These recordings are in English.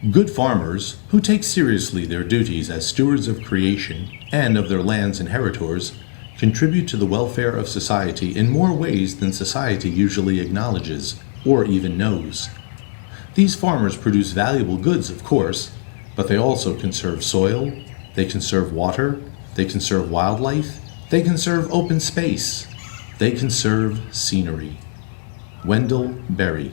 Good farmers, who take seriously their duties as stewards of creation and of their land's inheritors, contribute to the welfare of society in more ways than society usually acknowledges or even knows. These farmers produce valuable goods, of course, but they also conserve soil, they conserve water, they conserve wildlife, they conserve open space, they conserve scenery. Wendell Berry.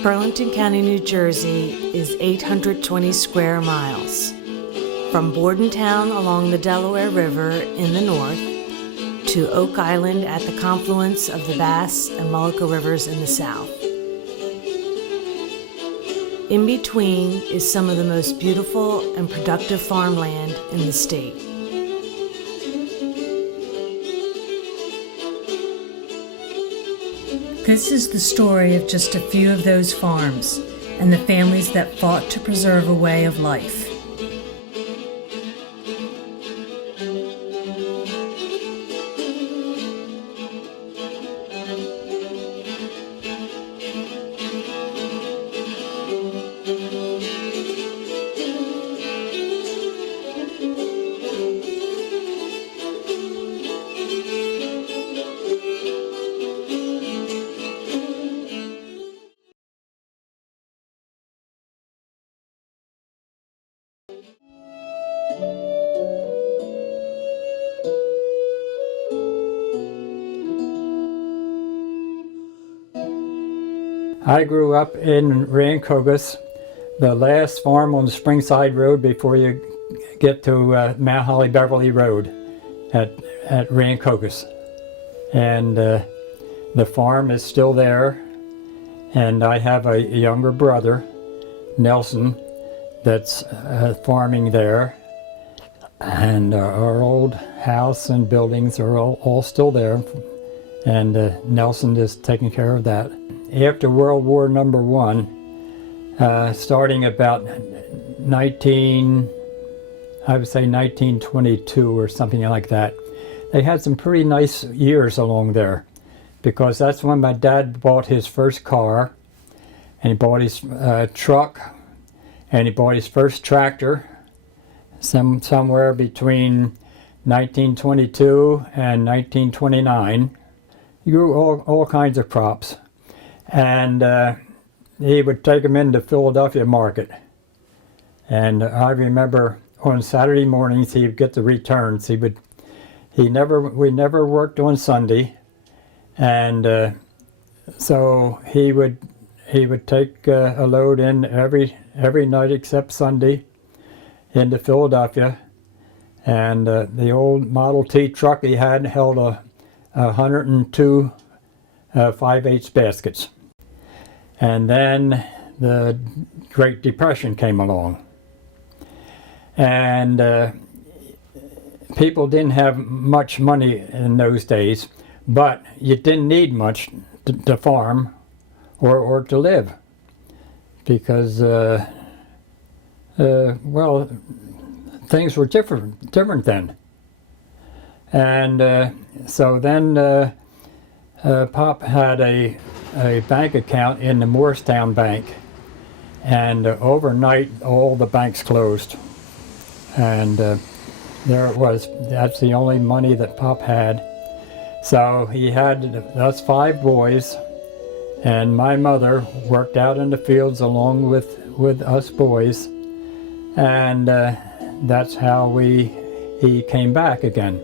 Burlington County, New Jersey is 820 square miles. From Bordentown along the Delaware River in the north to Oak Island at the confluence of the Bass and Mullica Rivers in the south. In between is some of the most beautiful and productive farmland in the state. This is the story of just a few of those farms and the families that fought to preserve a way of life. I grew up in Rancocas, the last farm on the Springside Road before you get to Mount Holly Beverly Road at Rancocas. And the farm is still there, and I have a younger brother, Nelson, that's farming there. And our old house and buildings are all still there, and Nelson is taking care of that. After World War I, starting about I would say 1922 or something like that, they had some pretty nice years along there, because that's when my dad bought his first car, and he bought his truck, and he bought his first tractor, somewhere between 1922 and 1929. He grew all kinds of crops. And he would take them into Philadelphia market. And I remember on Saturday mornings he would get the returns. We never worked on Sunday, and so he would take a load in every night except Sunday into Philadelphia. And the old Model T truck he had held 102 5/8 baskets. And then the Great Depression came along, and people didn't have much money in those days, but you didn't need much to farm or to live, because well, things were different then. And so then Pop had a bank account in the Morristown Bank, and overnight all the banks closed, and there it was. That's the only money that Pop had. So he had us 5 boys, and my mother worked out in the fields along with us boys, and that's how he came back again.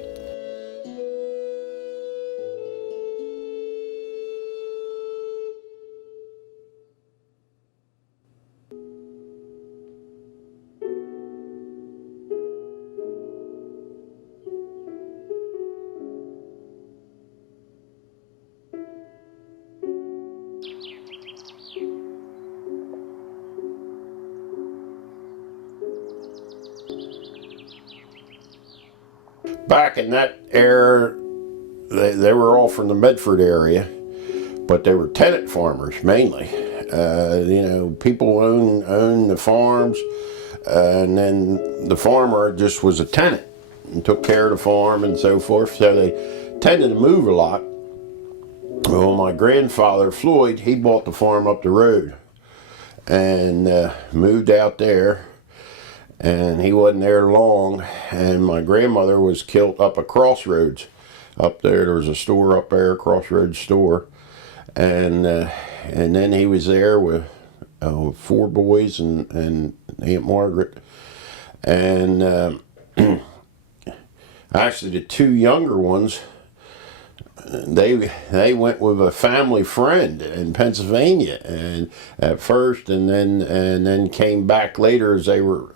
Back in that era, they were all from the Medford area, but they were tenant farmers mainly. You know, people own the farms. and then the farmer just was a tenant and took care of the farm and so forth, so they tended to move a lot. Well, my grandfather, Floyd, he bought the farm up the road and moved out there, and he wasn't there long, and my grandmother was killed up a Crossroads. Up there was a store up there, a Crossroads store, and then he was there with 4 boys and Aunt Margaret, and actually the 2 younger ones, they went with a family friend in Pennsylvania, and at first, and then came back later as they were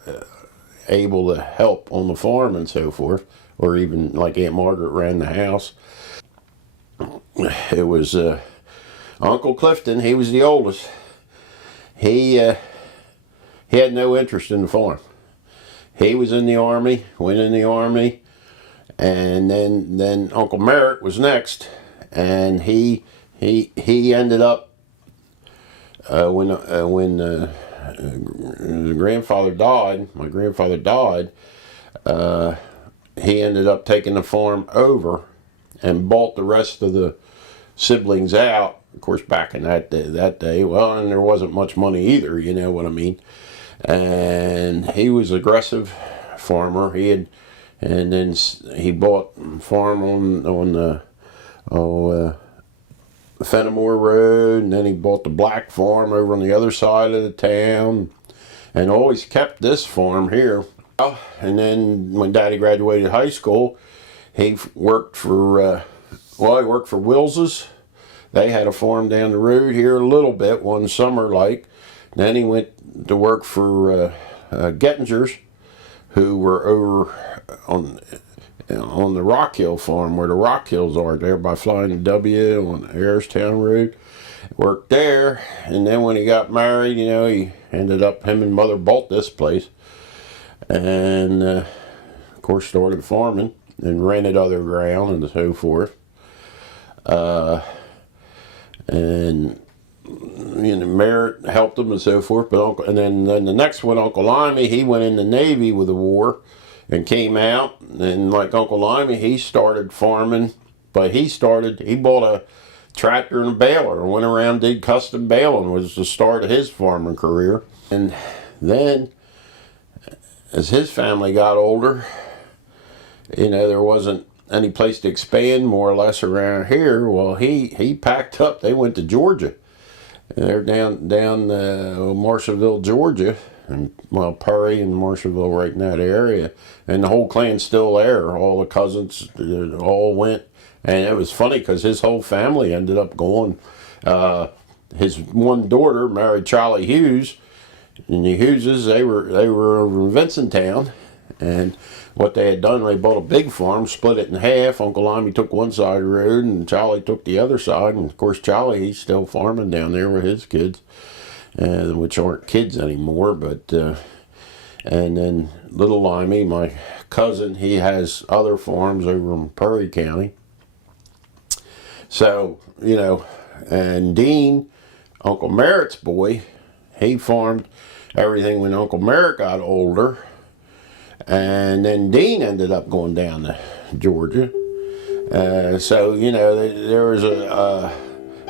able to help on the farm and so forth, or even like Aunt Margaret ran the house. It was Uncle Clifton. He was the oldest. He had no interest in the farm. He was in the Army, went in the Army, and then Uncle Merritt was next, and he ended up when my grandfather died, he ended up taking the farm over and bought the rest of the siblings out. Of course, back in that day, well, and there wasn't much money either, you know what I mean. And he was an aggressive farmer. And then he bought a farm on the Fenimore Road, and then he bought the Black Farm over on the other side of the town, and always kept this farm here. And then when Daddy graduated high school, he worked for Wills's. They had a farm down the road here a little bit one summer, like. Then he went to work for Gettinger's, who were over on the Rock Hill farm, where the Rock Hills are, there by Flying W on Ayerstown Road. Worked there, and then when he got married, you know, he ended up, him and Mother bought this place, and of course started farming and rented other ground and so forth. And you know, Merritt helped him and so forth. But then the next one, Uncle Limey, he went in the Navy with the war and came out. And like Uncle Limey, he started farming, but he bought a tractor and a baler and went around, did custom baling, was the start of his farming career. And then as his family got older, you know, there wasn't any place to expand more or less around here. Well, he packed up. They went to Georgia. They're down Marshallville, Georgia, and well, Perry and Marshallville, right in that area. And the whole clan's still there. All the cousins all went, and it was funny because his whole family ended up going. His one daughter married Charlie Hughes, and the Hugheses, they were over in Vincenttown. And what they had done, they bought a big farm, split it in half. Uncle Limey took one side of the road, and Charlie took the other side. And of course, Charlie, he's still farming down there with his kids, which aren't kids anymore. But and then little Limey, my cousin, he has other farms over in Perry County. So, you know, and Dean, Uncle Merritt's boy, he farmed everything when Uncle Merritt got older. And then Dean ended up going down to Georgia. So, you know, there was a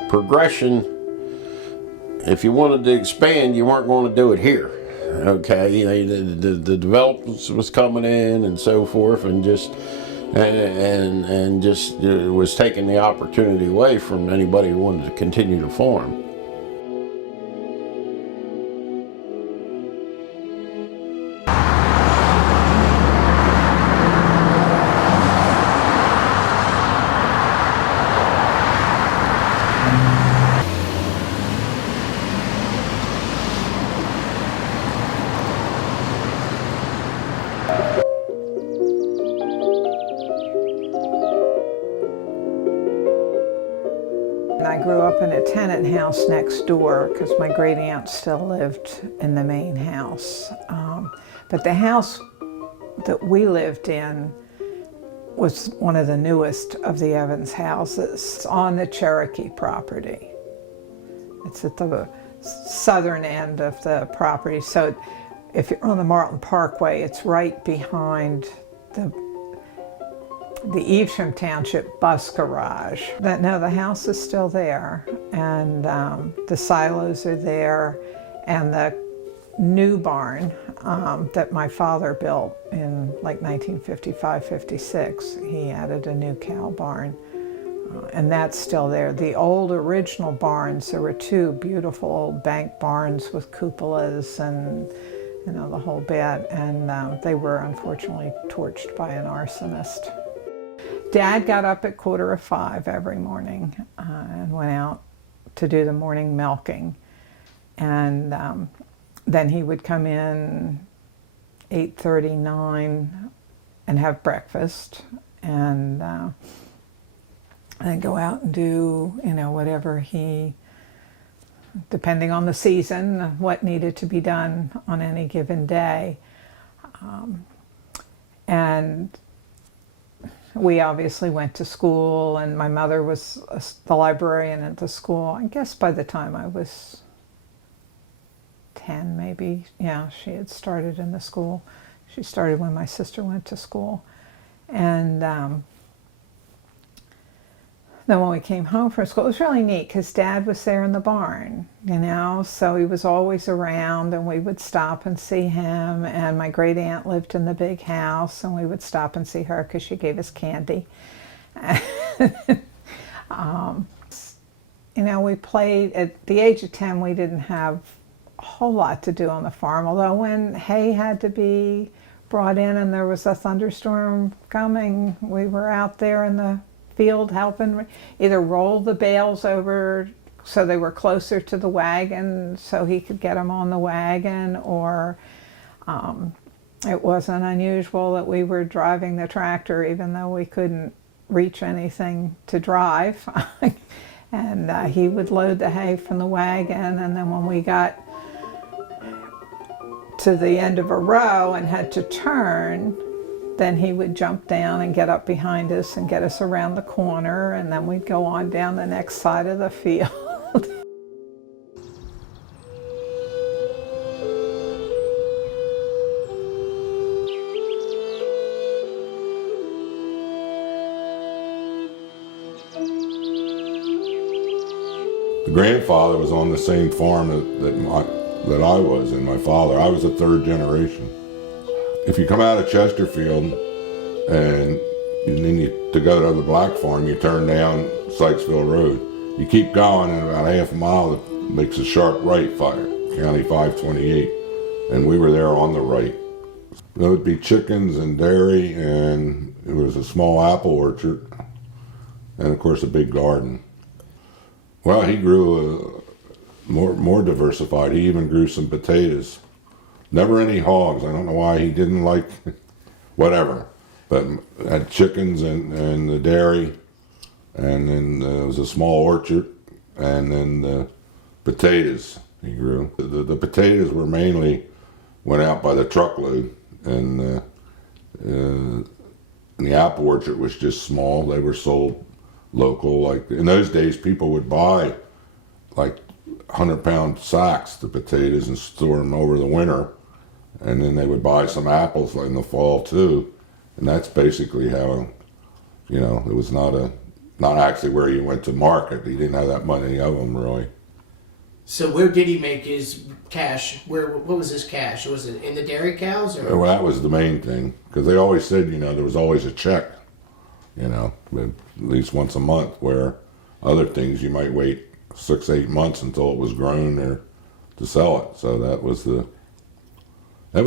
progression. If you wanted to expand, you weren't going to do it here. Okay, you know, the development was coming in and so forth, and just was taking the opportunity away from anybody who wanted to continue to farm. I grew up in a tenant house next door because my great aunt still lived in the main house. But the house that we lived in was one of the newest of the Evans houses. It's on the Cherokee property. It's at the southern end of the property. So if you're on the Marlton Parkway, it's right behind the Evesham Township bus garage. No, the house is still there, and the silos are there, and the new barn that my father built in like 1955-56, he added a new cow barn, and that's still there. The old original barns, there were two beautiful old bank barns with cupolas and the whole bit, and they were unfortunately torched by an arsonist. Dad got up at 4:45 every morning and went out to do the morning milking, and then he would come in 8:30, 9 and have breakfast, and then go out and do whatever depending on the season, what needed to be done on any given day. And we obviously went to school, and my mother was the librarian at the school. I guess by the time I was 10, maybe, yeah, she had started in the school. She started when my sister went to school. And then when we came home from school, it was really neat because Dad was there in the barn, so he was always around, and we would stop and see him. And my great aunt lived in the big house, and we would stop and see her because she gave us candy. We played. At the age of 10, we didn't have a whole lot to do on the farm, although when hay had to be brought in and there was a thunderstorm coming, we were out there in the field helping either roll the bales over so they were closer to the wagon so he could get them on the wagon, or it wasn't unusual that we were driving the tractor even though we couldn't reach anything to drive. And he would load the hay from the wagon, and then when we got to the end of a row and had to turn, then he would jump down and get up behind us and get us around the corner, and then we'd go on down the next side of the field. The grandfather was on the same farm that I was, and my father. I was a third generation. If you come out of Chesterfield and then to go to the Black Farm, you turn down Sykesville Road. You keep going, and about half a mile it makes a sharp right, County 528, and we were there on the right. There would be chickens and dairy, and it was a small apple orchard, and of course a big garden. Well, he grew more diversified. He even grew some potatoes. Never any hogs. I don't know why he didn't like whatever. But had chickens and the dairy, and then there was a small orchard, and then the potatoes he grew. The potatoes were mainly went out by the truckload, and the apple orchard was just small. They were sold local. Like in those days, people would buy like 100-pound sacks of potatoes and store them over the winter. And then they would buy some apples in the fall too, and that's basically how, it was not actually where you went to market. He didn't have that many of them really. So where did he make his cash? What was his cash? Was it in the dairy cows? Or? Well, that was the main thing, because they always said there was always a check, at least once a month. Where other things you might wait 6-8 months until it was grown or to sell it. So that was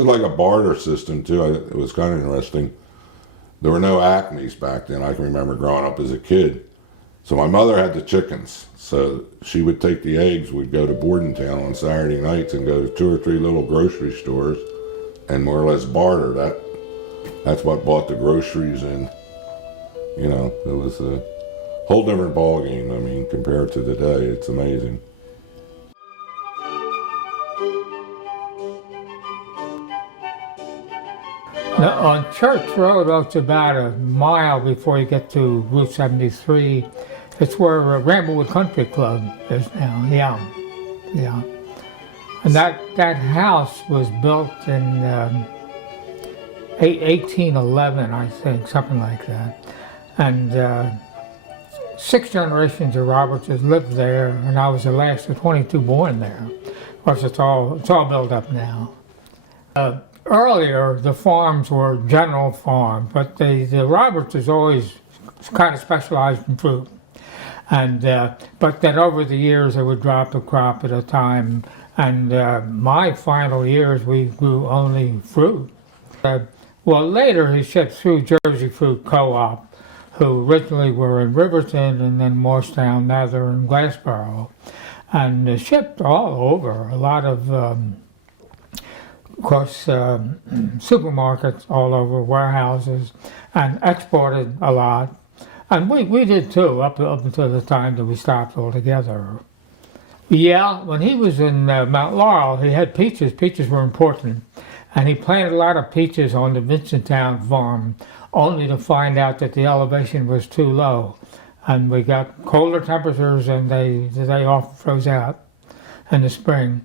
like a barter system too. It was kind of interesting. There were no Acmes back then. I can remember growing up as a kid. So my mother had the chickens. So she would take the eggs. We'd go to Bordentown on Saturday nights and go to 2 or 3 little grocery stores and more or less barter. That's what bought the groceries, and it was a whole different ball game. I mean, compared to today, it's amazing. On Church Road, it's about a mile before you get to Route 73. It's where Ramblewood Country Club is now. Yeah. And that house was built in 1811, I think, something like that. And 6 generations of Robertses lived there, and I was the last of 22 born there. Of course, it's all built up now. Earlier, the farms were general farms, but the Robertses always kind of specialized in fruit. And but then over the years, they would drop a crop at a time. And my final years, we grew only fruit. Well, later he shipped through Jersey Fruit Co-op, who originally were in Riverton and then Morristown, Mather, and Glassboro, and shipped all over. A lot of course, supermarkets all over, warehouses, and exported a lot. And we did too, up until the time that we stopped altogether. Yeah, when he was in Mount Laurel, he had peaches. Peaches were important. And he planted a lot of peaches on the Vincenttown farm, only to find out that the elevation was too low. And we got colder temperatures and they often froze out in the spring.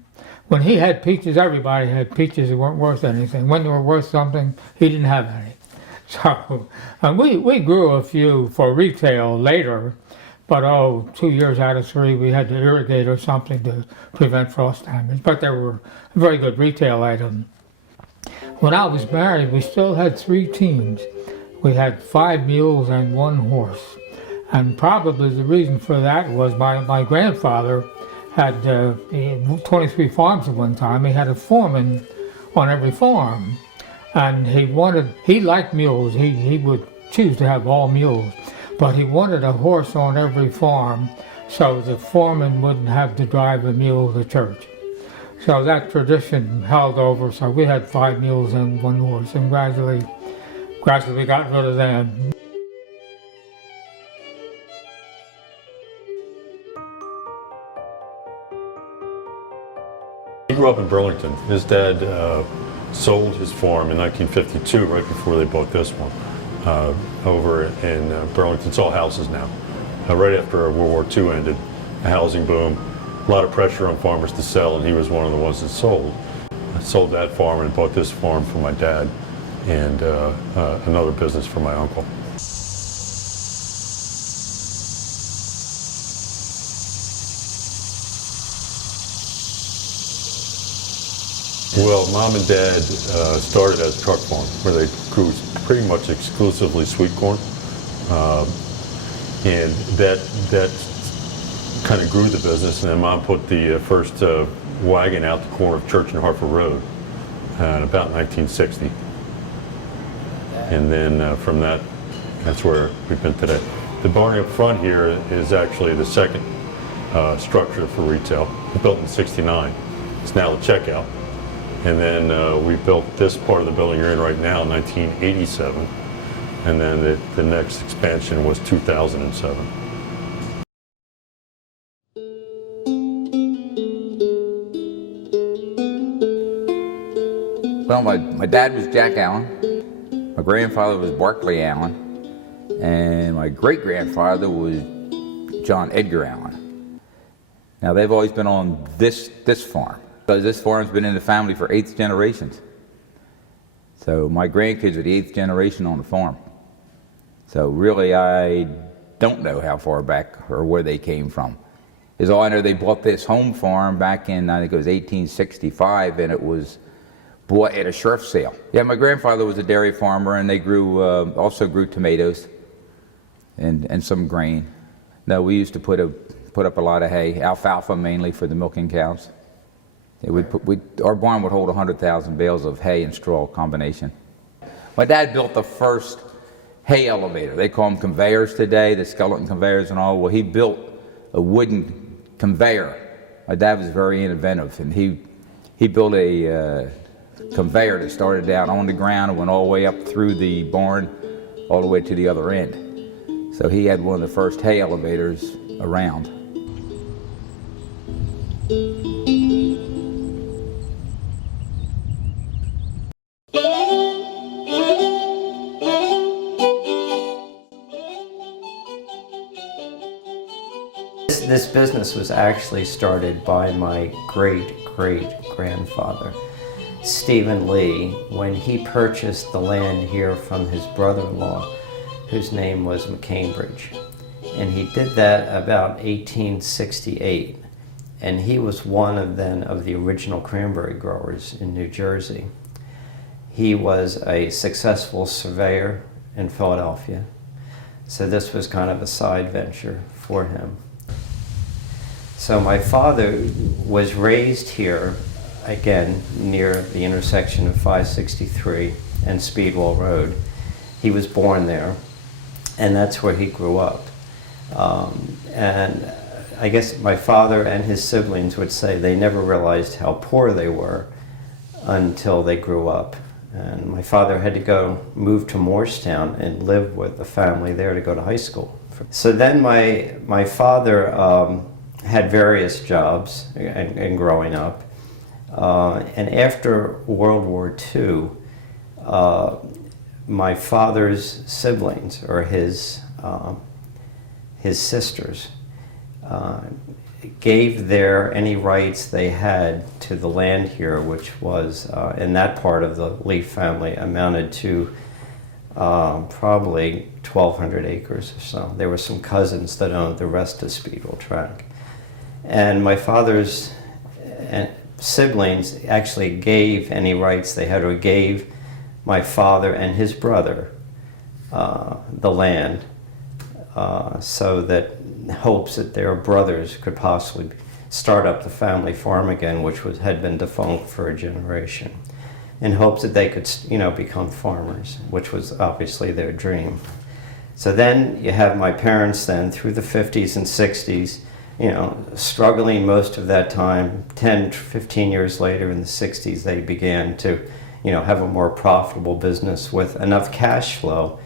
When he had peaches, everybody had peaches that weren't worth anything. When they were worth something, he didn't have any. So, and we grew a few for retail later, but 2 years out of 3 we had to irrigate or something to prevent frost damage. But they were a very good retail item. When I was married, we still had 3 teams. We had 5 mules and 1 horse. And probably the reason for that was my grandfather had 23 farms at one time. He had a foreman on every farm. And he liked mules. He would choose to have all mules. But he wanted a horse on every farm so the foreman wouldn't have to drive a mule to church. So that tradition held over. So we had 5 mules and 1 horse, and gradually we got rid of them. He grew up in Burlington. His dad sold his farm in 1952, right before they bought this one, over in Burlington. It's all houses now. Right after World War II ended, a housing boom, a lot of pressure on farmers to sell, and he was one of the ones that sold. I sold that farm and bought this farm for my dad and another business for my uncle. Well, Mom and Dad started as a truck farm where they grew pretty much exclusively sweet corn, and that kind of grew the business. And then Mom put the first wagon out the corner of Church and Hartford Road in about 1960, and then from that's where we've been today. The barn up front here is actually the second structure for retail, built in '69. It's now the checkout. And then we built this part of the building you're in right now in 1987. And then the next expansion was 2007. Well, my dad was Jack Allen. My grandfather was Barclay Allen. And my great-grandfather was John Edgar Allen. Now, they've always been on this farm. Because this farm's been in the family for 8 generations. So my grandkids are the 8th generation on the farm. So really I don't know how far back or where they came from. Is all I know they bought this home farm back in, I think it was 1865, and it was bought at a sheriff sale. Yeah, my grandfather was a dairy farmer, and they also grew tomatoes and some grain. No, we used to put up a lot of hay, alfalfa mainly for the milking cows. Our barn would hold 100,000 bales of hay and straw combination. My dad built the first hay elevator. They call them conveyors today, the skeleton conveyors and all. Well, he built a wooden conveyor. My dad was very inventive, and he built a conveyor that started down on the ground and went all the way up through the barn, all the way to the other end. So he had one of the first hay elevators around. This business was actually started by my great-grandfather. Stephen Lee, when he purchased the land here from his brother-in-law, whose name was McCambridge. And he did that about 1868. And he was one of the original cranberry growers in New Jersey. He was a successful surveyor in Philadelphia. So this was kind of a side venture for him. So my father was raised here, again, near the intersection of 563 and Speedwell Road. He was born there, and that's where he grew up. And I guess my father and his siblings would say they never realized how poor they were until they grew up. And my father had to move to Morristown and live with the family there to go to high school. So then my father had various jobs and growing up. And after World War II, my father's siblings, or his sisters, gave any rights they had to the land here, which was, in that part of the Leaf family, amounted to probably 1,200 acres or so. There were some cousins that owned the rest of Speedwell Track. And my father's siblings actually gave any rights they had, or gave my father and his brother the land, so that hopes that their brothers could possibly start up the family farm again, which had been defunct for a generation, in hopes that they could, become farmers, which was obviously their dream. So then you have my parents then through the 50s and 60s, struggling most of that time. 10, 15 years later in the 60s, they began to, have a more profitable business with enough cash flow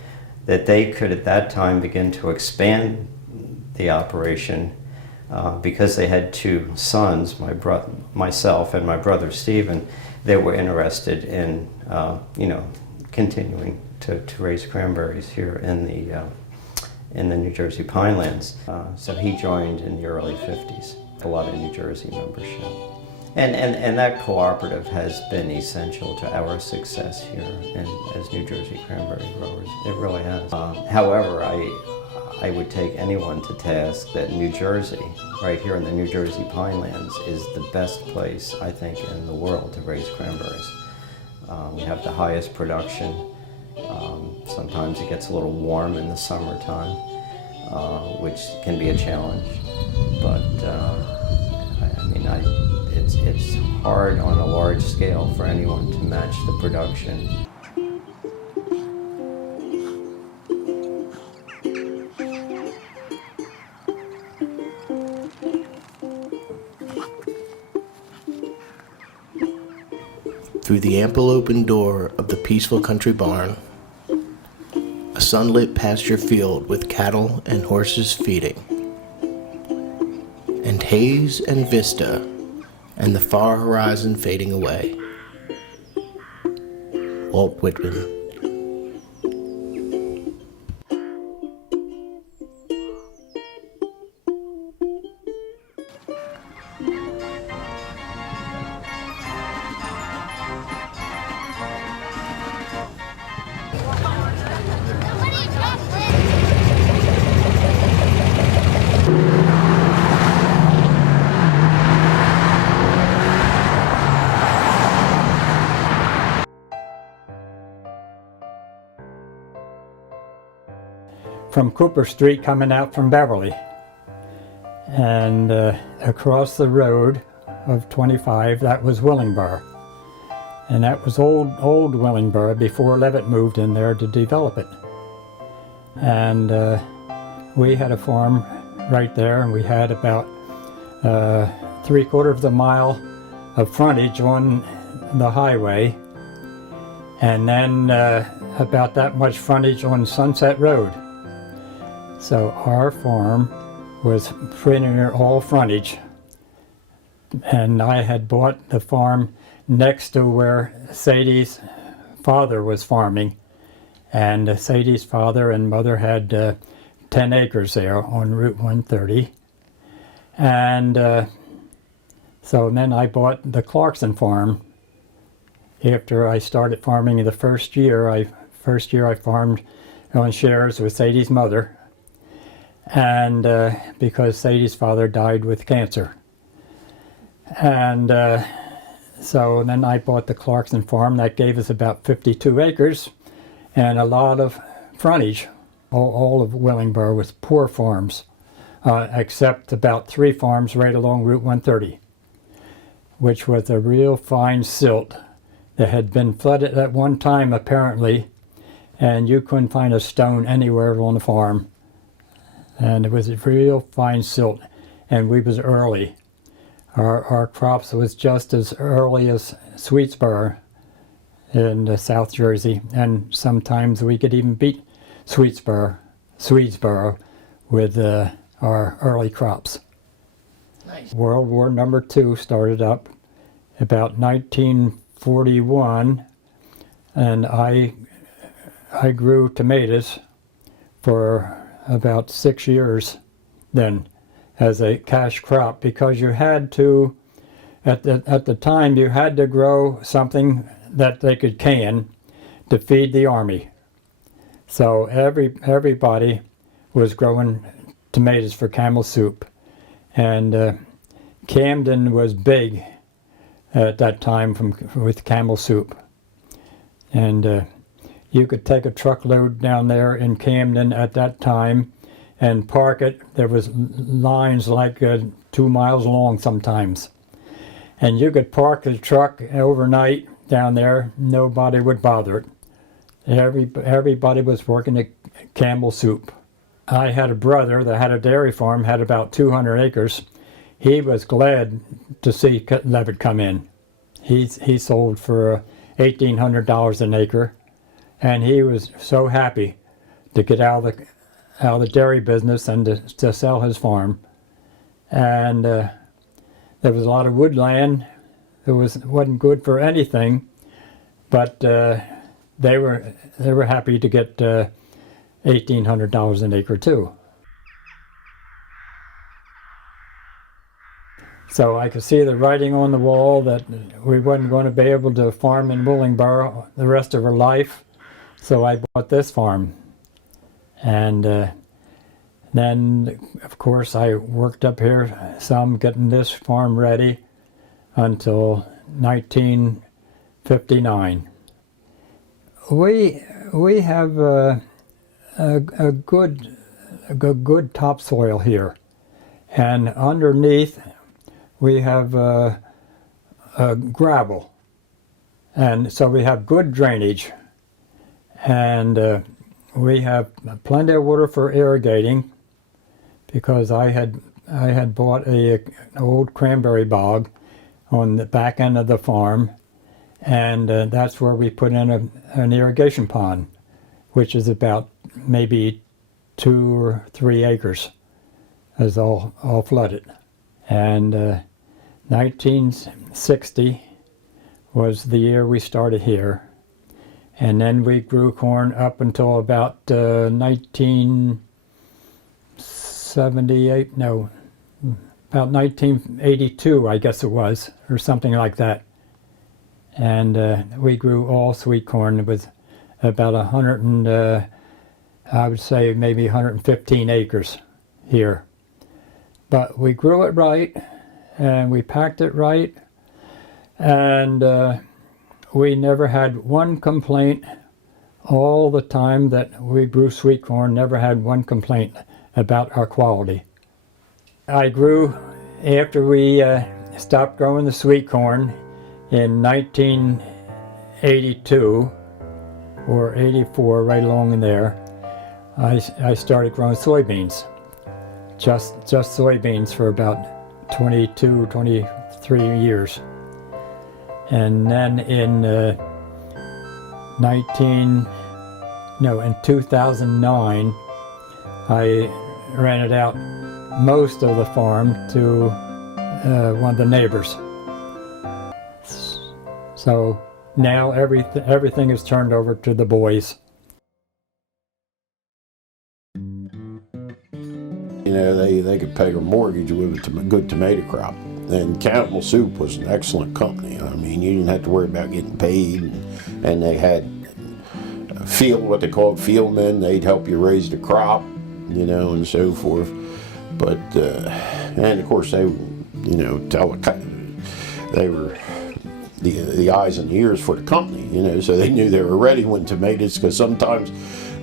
that they could at that time begin to expand the operation, because they had two sons, myself and my brother Stephen. They were interested in, continuing to raise cranberries here in the New Jersey Pinelands. So he joined in the early 50s, a lot of New Jersey membership. And that cooperative has been essential to our success here as New Jersey cranberry growers. It really has. However, I would take anyone to task that New Jersey, right here in the New Jersey Pinelands, is the best place, I think, in the world to raise cranberries. We have the highest production. Sometimes it gets a little warm in the summertime, which can be a challenge. But it's hard on a large scale for anyone to match the production. Through the ample open door of the peaceful country barn, a sunlit pasture field with cattle and horses feeding, and haze and vista, and the far horizon fading away. Walt Whitman. From Cooper Street coming out from Beverly. And across the road of 25, that was Willingboro. And that was old Willingboro before Levitt moved in there to develop it. And we had a farm right there, and we had about 3/4 of the mile of frontage on the highway, and then about that much frontage on Sunset Road. So our farm was pretty near all frontage, and I had bought the farm next to where Sadie's father was farming, and Sadie's father and mother had 10 acres there on Route 130, and So then I bought the Clarkson farm. After I started farming the first year I farmed on shares with Sadie's mother, and because Sadie's father died with cancer. And so then I bought the Clarkson farm. That gave us about 52 acres and a lot of frontage. All of Willingboro was poor farms, except about 3 farms right along Route 130, which was a real fine silt that had been flooded at one time apparently, and you couldn't find a stone anywhere on the farm. And it was a real fine silt, and we was early. Our crops was just as early as Sweetsboro in South Jersey, and sometimes we could even beat Swedesboro with our early crops. Nice. World War II started up about 1941, and I grew tomatoes for about 6 years then as a cash crop, because you had to, at the time, you had to grow something that they could can to feed the army. So everybody was growing tomatoes for Camel soup, and Camden was big at that time with Camel soup, and you could take a truckload down there in Camden at that time and park it. There was lines like 2 miles long sometimes, and you could park the truck overnight down there. Nobody would bother it. Everybody was working at Camel soup. I had a brother that had a dairy farm, had about 200 acres. He was glad to see Levitt come in. He sold for $1,800 an acre, and he was so happy to get out of the dairy business and to sell his farm. And there was a lot of woodland. It wasn't good for anything, but they were happy to get $1,800 an acre too. So I could see the writing on the wall that we wasn't going to be able to farm in Willingboro the rest of our life. So I bought this farm. And then, of course, I worked up here some getting this farm ready until 1959. We have a good topsoil here, and underneath we have gravel, and so we have good drainage, and we have plenty of water for irrigating, because I had bought an old cranberry bog on the back end of the farm, and that's where we put in an irrigation pond, which is about maybe 2 or 3 acres, is all flooded. And 1960 was the year we started here. And then we grew corn up until about 1982, I guess it was, or something like that. And we grew all sweet corn with about I would say maybe 115 acres here. But we grew it right, and we packed it right, and we never had one complaint. All the time that we grew sweet corn, never had one complaint about our quality. I grew, after we stopped growing the sweet corn in 1982 or 84, right along in there, I started growing soybeans. Just soybeans for about 22, 23 years. And then in 2009, I rented out most of the farm to one of the neighbors. So now everything is turned over to the boys. You know, they could pay a mortgage with a good tomato crop. And Campbell Soup was an excellent company. I mean, you didn't have to worry about getting paid, and they had what they called fieldmen. They'd help you raise the crop, you know, and so forth. But and of course they, you know, they were the eyes and ears for the company, you know, so they knew they were ready when tomatoes, because sometimes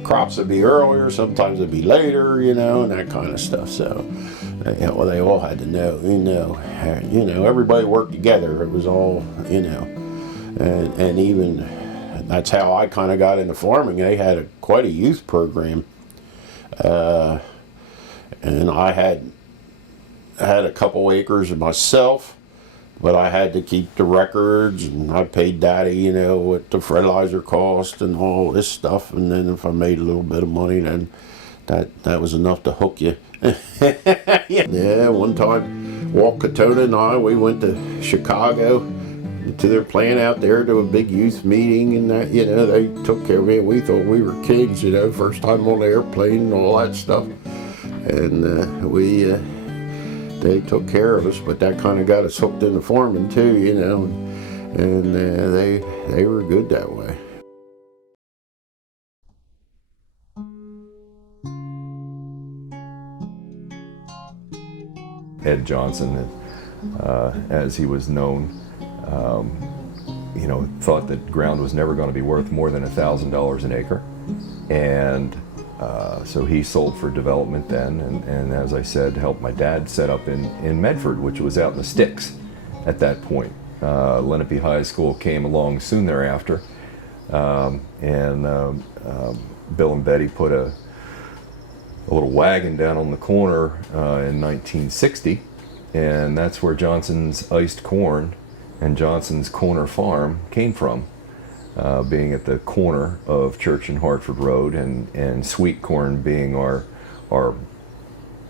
crops would be earlier, sometimes it'd be later, you know, and that kind of stuff. So they all had to know, you know, everybody worked together. It was all, you know, and even that's how I kind of got into farming. They had quite a youth program, and I had a couple acres of myself. But I had to keep the records, and I paid Daddy, you know, what the fertilizer cost and all this stuff. And then if I made a little bit of money, then that was enough to hook you. Yeah, one time, Walt Katona and I, we went to Chicago to their plant out there to a big youth meeting, and that, you know, they took care of me. We thought we were kids, you know, first time on the airplane and all that stuff. And they took care of us, but that kind of got us hooked into farming too, you know, and they were good that way. Ed Johnson, as he was known, you know, thought that ground was never going to be worth more than $1,000 an acre, and so he sold for development then, and as I said, helped my dad set up in Medford, which was out in the sticks at that point. Lenape High School came along soon thereafter, and Bill and Betty put a little wagon down on the corner in 1960, and that's where Johnson's Iced Corn and Johnson's Corner Farm came from. Being at the corner of Church and Hartford Road, and sweet corn being our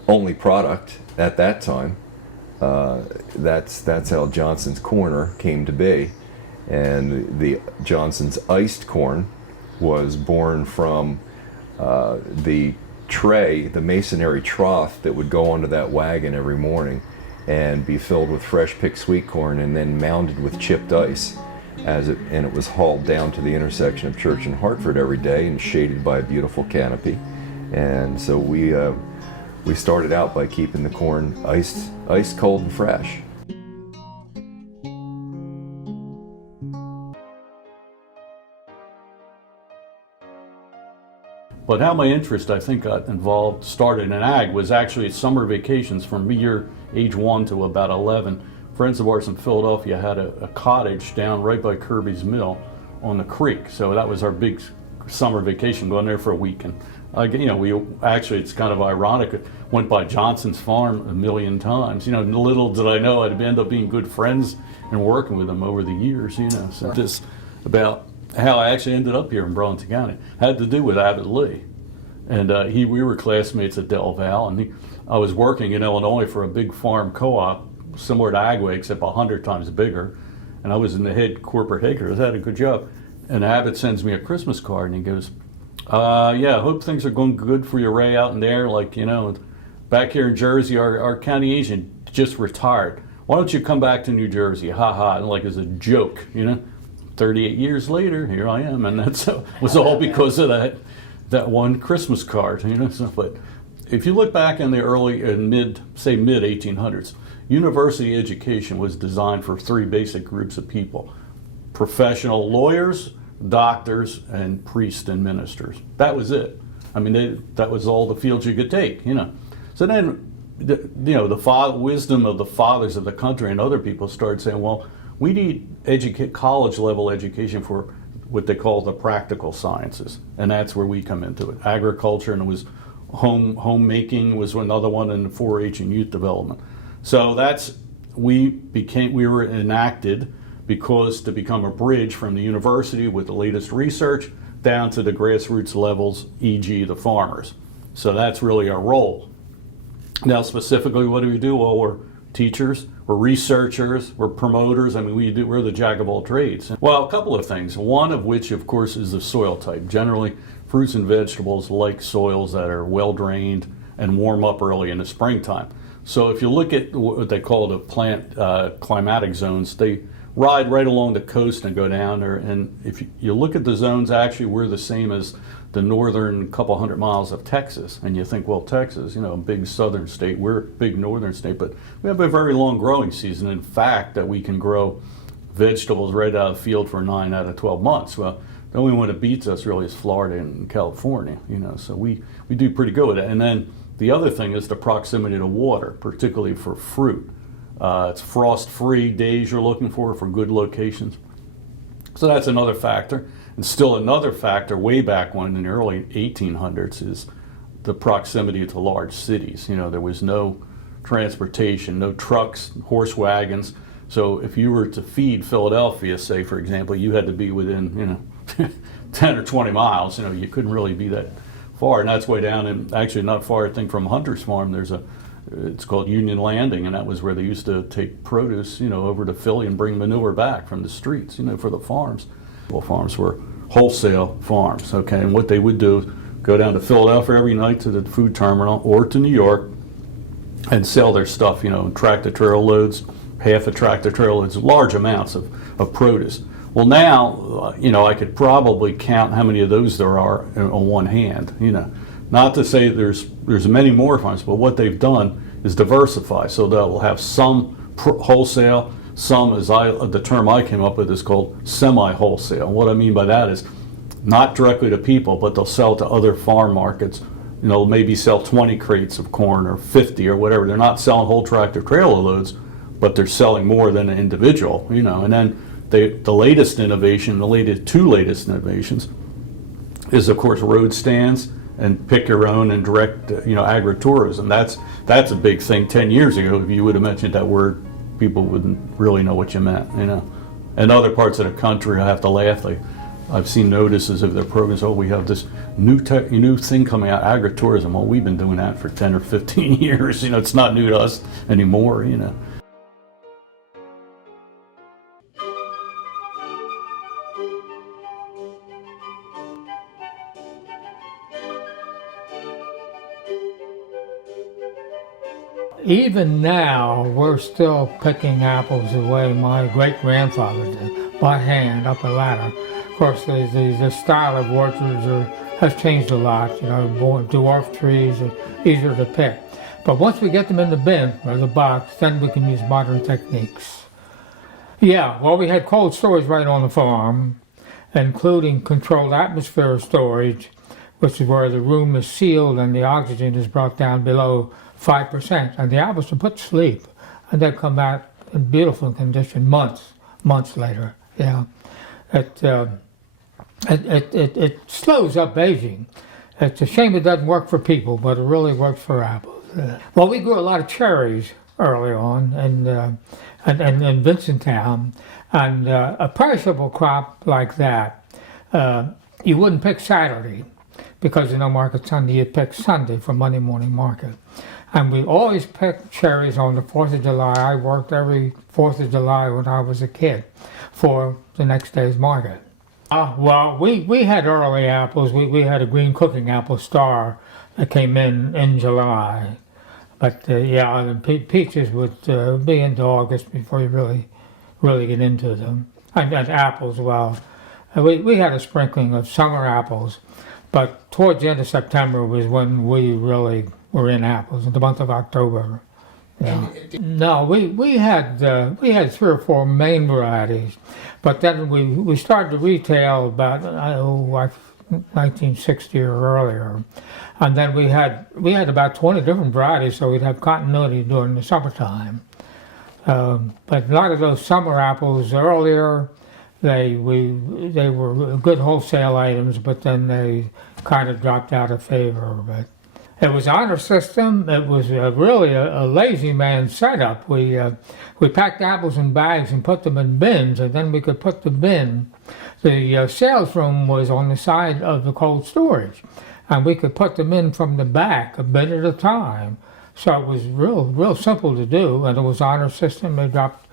only product at that time. That's how Johnson's Corner came to be, and the Johnson's Iced Corn was born from the tray, the masonry trough that would go onto that wagon every morning and be filled with fresh picked sweet corn and then mounded with chipped ice. And it was hauled down to the intersection of Church and Hartford every day and shaded by a beautiful canopy. And so we started out by keeping the corn ice cold and fresh. But how my interest, I think, started in ag was actually summer vacations from age 1 to about 11. Friends of ours in Philadelphia had a cottage down right by Kirby's Mill on the creek. So that was our big summer vacation, going there for a week. And you know, it's kind of ironic, it went by Johnson's farm a million times. You know, little did I know I'd end up being good friends and working with them over the years, you know. So just about how I actually ended up here in Burlington County had to do with Abbott Lee. And we were classmates at Del Val, and I was working in Illinois for a big farm co-op, similar to Agway, except 100 times bigger, and I was in the head corporate headquarters. I had a good job, and Abbott sends me a Christmas card, and he goes, yeah, hope things are going good for you, Ray, out in there. Like, you know, back here in Jersey, our county agent just retired. Why don't you come back to New Jersey? Ha ha, and like as a joke, you know. 38 years later, here I am, and that was all because of that one Christmas card, you know. So, but if you look back in the early and mid 1800s, university education was designed for 3 basic groups of people: professional lawyers, doctors, and priests and ministers. That was it. I mean, that was all the fields you could take, you know. So then, the wisdom of the fathers of the country and other people started saying, well, we need college level education for what they call the practical sciences, and that's where we come into it. Agriculture, and it was homemaking was another one, and 4-H and youth development. So we were enacted because to become a bridge from the university with the latest research down to the grassroots levels, e.g. the farmers. So that's really our role. Now specifically, what do? Well, we're teachers, we're researchers, we're promoters. I mean, we're the jack of all trades. Well, a couple of things, one of which, of course, is the soil type. Generally, fruits and vegetables like soils that are well drained and warm up early in the springtime. So if you look at what they call the plant climatic zones, they ride right along the coast and go down there. And if you look at the zones, actually we're the same as the northern couple hundred miles of Texas. And you think, well, Texas, you know, a big southern state, we're a big northern state, but we have a very long growing season. In fact, that we can grow vegetables right out of the field for 9 out of 12 months. Well, the only one that beats us really is Florida and California, you know, so we do pretty good with it. And then the other thing is the proximity to water, particularly for fruit. It's frost-free days you're looking for good locations. So that's another factor. And still another factor way back when in the early 1800s is the proximity to large cities. You know, there was no transportation, no trucks, horse wagons. So if you were to feed Philadelphia, say, for example, you had to be within, you know, 10 or 20 miles. You know, you couldn't really be that far. And that's way down, and actually not far, I think, from Hunter's Farm. It's called Union Landing, and that was where they used to take produce, you know, over to Philly and bring manure back from the streets, you know, for the farms. Well, farms were wholesale farms, okay? And what they would do is go down to Philadelphia every night to the food terminal or to New York and sell their stuff, you know, tractor trailer loads, half a tractor trailer loads, large amounts of produce. Well, now, you know, I could probably count how many of those there are on one hand, you know. Not to say there's many more farms, but what they've done is diversify. So they'll have some wholesale, some, the term I came up with is called semi-wholesale. What I mean by that is not directly to people, but they'll sell to other farm markets. You know, maybe sell 20 crates of corn or 50 or whatever. They're not selling whole tractor trailer loads, but they're selling more than an individual, you know. And then the latest innovation, the two latest innovations is, of course, road stands and pick your own and direct, you know, agritourism. That's a big thing. 10 years ago, if you would have mentioned that word, people wouldn't really know what you meant, you know. In other parts of the country, I have to laugh. Like, I've seen notices of their programs. Oh, we have this new thing coming out, agritourism. Well, we've been doing that for 10 or 15 years. You know, it's not new to us anymore, you know. Even now, we're still picking apples the way my great-grandfather did, by hand, up a ladder. Of course, the style of orchards has changed a lot. You know, dwarf trees are easier to pick. But once we get them in the bin, or the box, then we can use modern techniques. Yeah, well, we had cold storage right on the farm, including controlled atmosphere storage, which is where the room is sealed and the oxygen is brought down below 5%, and the apples are put to sleep, and they come out in beautiful condition months later. Yeah, it slows up aging. It's a shame it doesn't work for people, but it really works for apples. Well, we grew a lot of cherries early on, and in Vincenttown, and a perishable crop like that, you wouldn't pick Saturday because there's no market Sunday. You'd pick Sunday for Monday morning market. And we always picked cherries on the 4th of July. I worked every 4th of July when I was a kid for the next day's market. Well, we had early apples. We had a green cooking apple star that came in July. But yeah, the peaches would be into August before you really get into them. And apples, well, we had a sprinkling of summer apples. But towards the end of September was when we really were in apples, in the month of October. Yeah. No, we had 3 or 4 main varieties, but then we started to retail about like 1960 or earlier, and then we had about 20 different varieties, so we'd have continuity during the summertime. But a lot of those summer apples earlier, they were good wholesale items, but then they kind of dropped out of favor. But it was honor system. It was really a lazy man setup. We packed apples in bags and put them in bins, and then we could put the bin. The sales room was on the side of the cold storage, and we could put them in from the back, a bin at a time. So it was real simple to do, and it was honor system. They dropped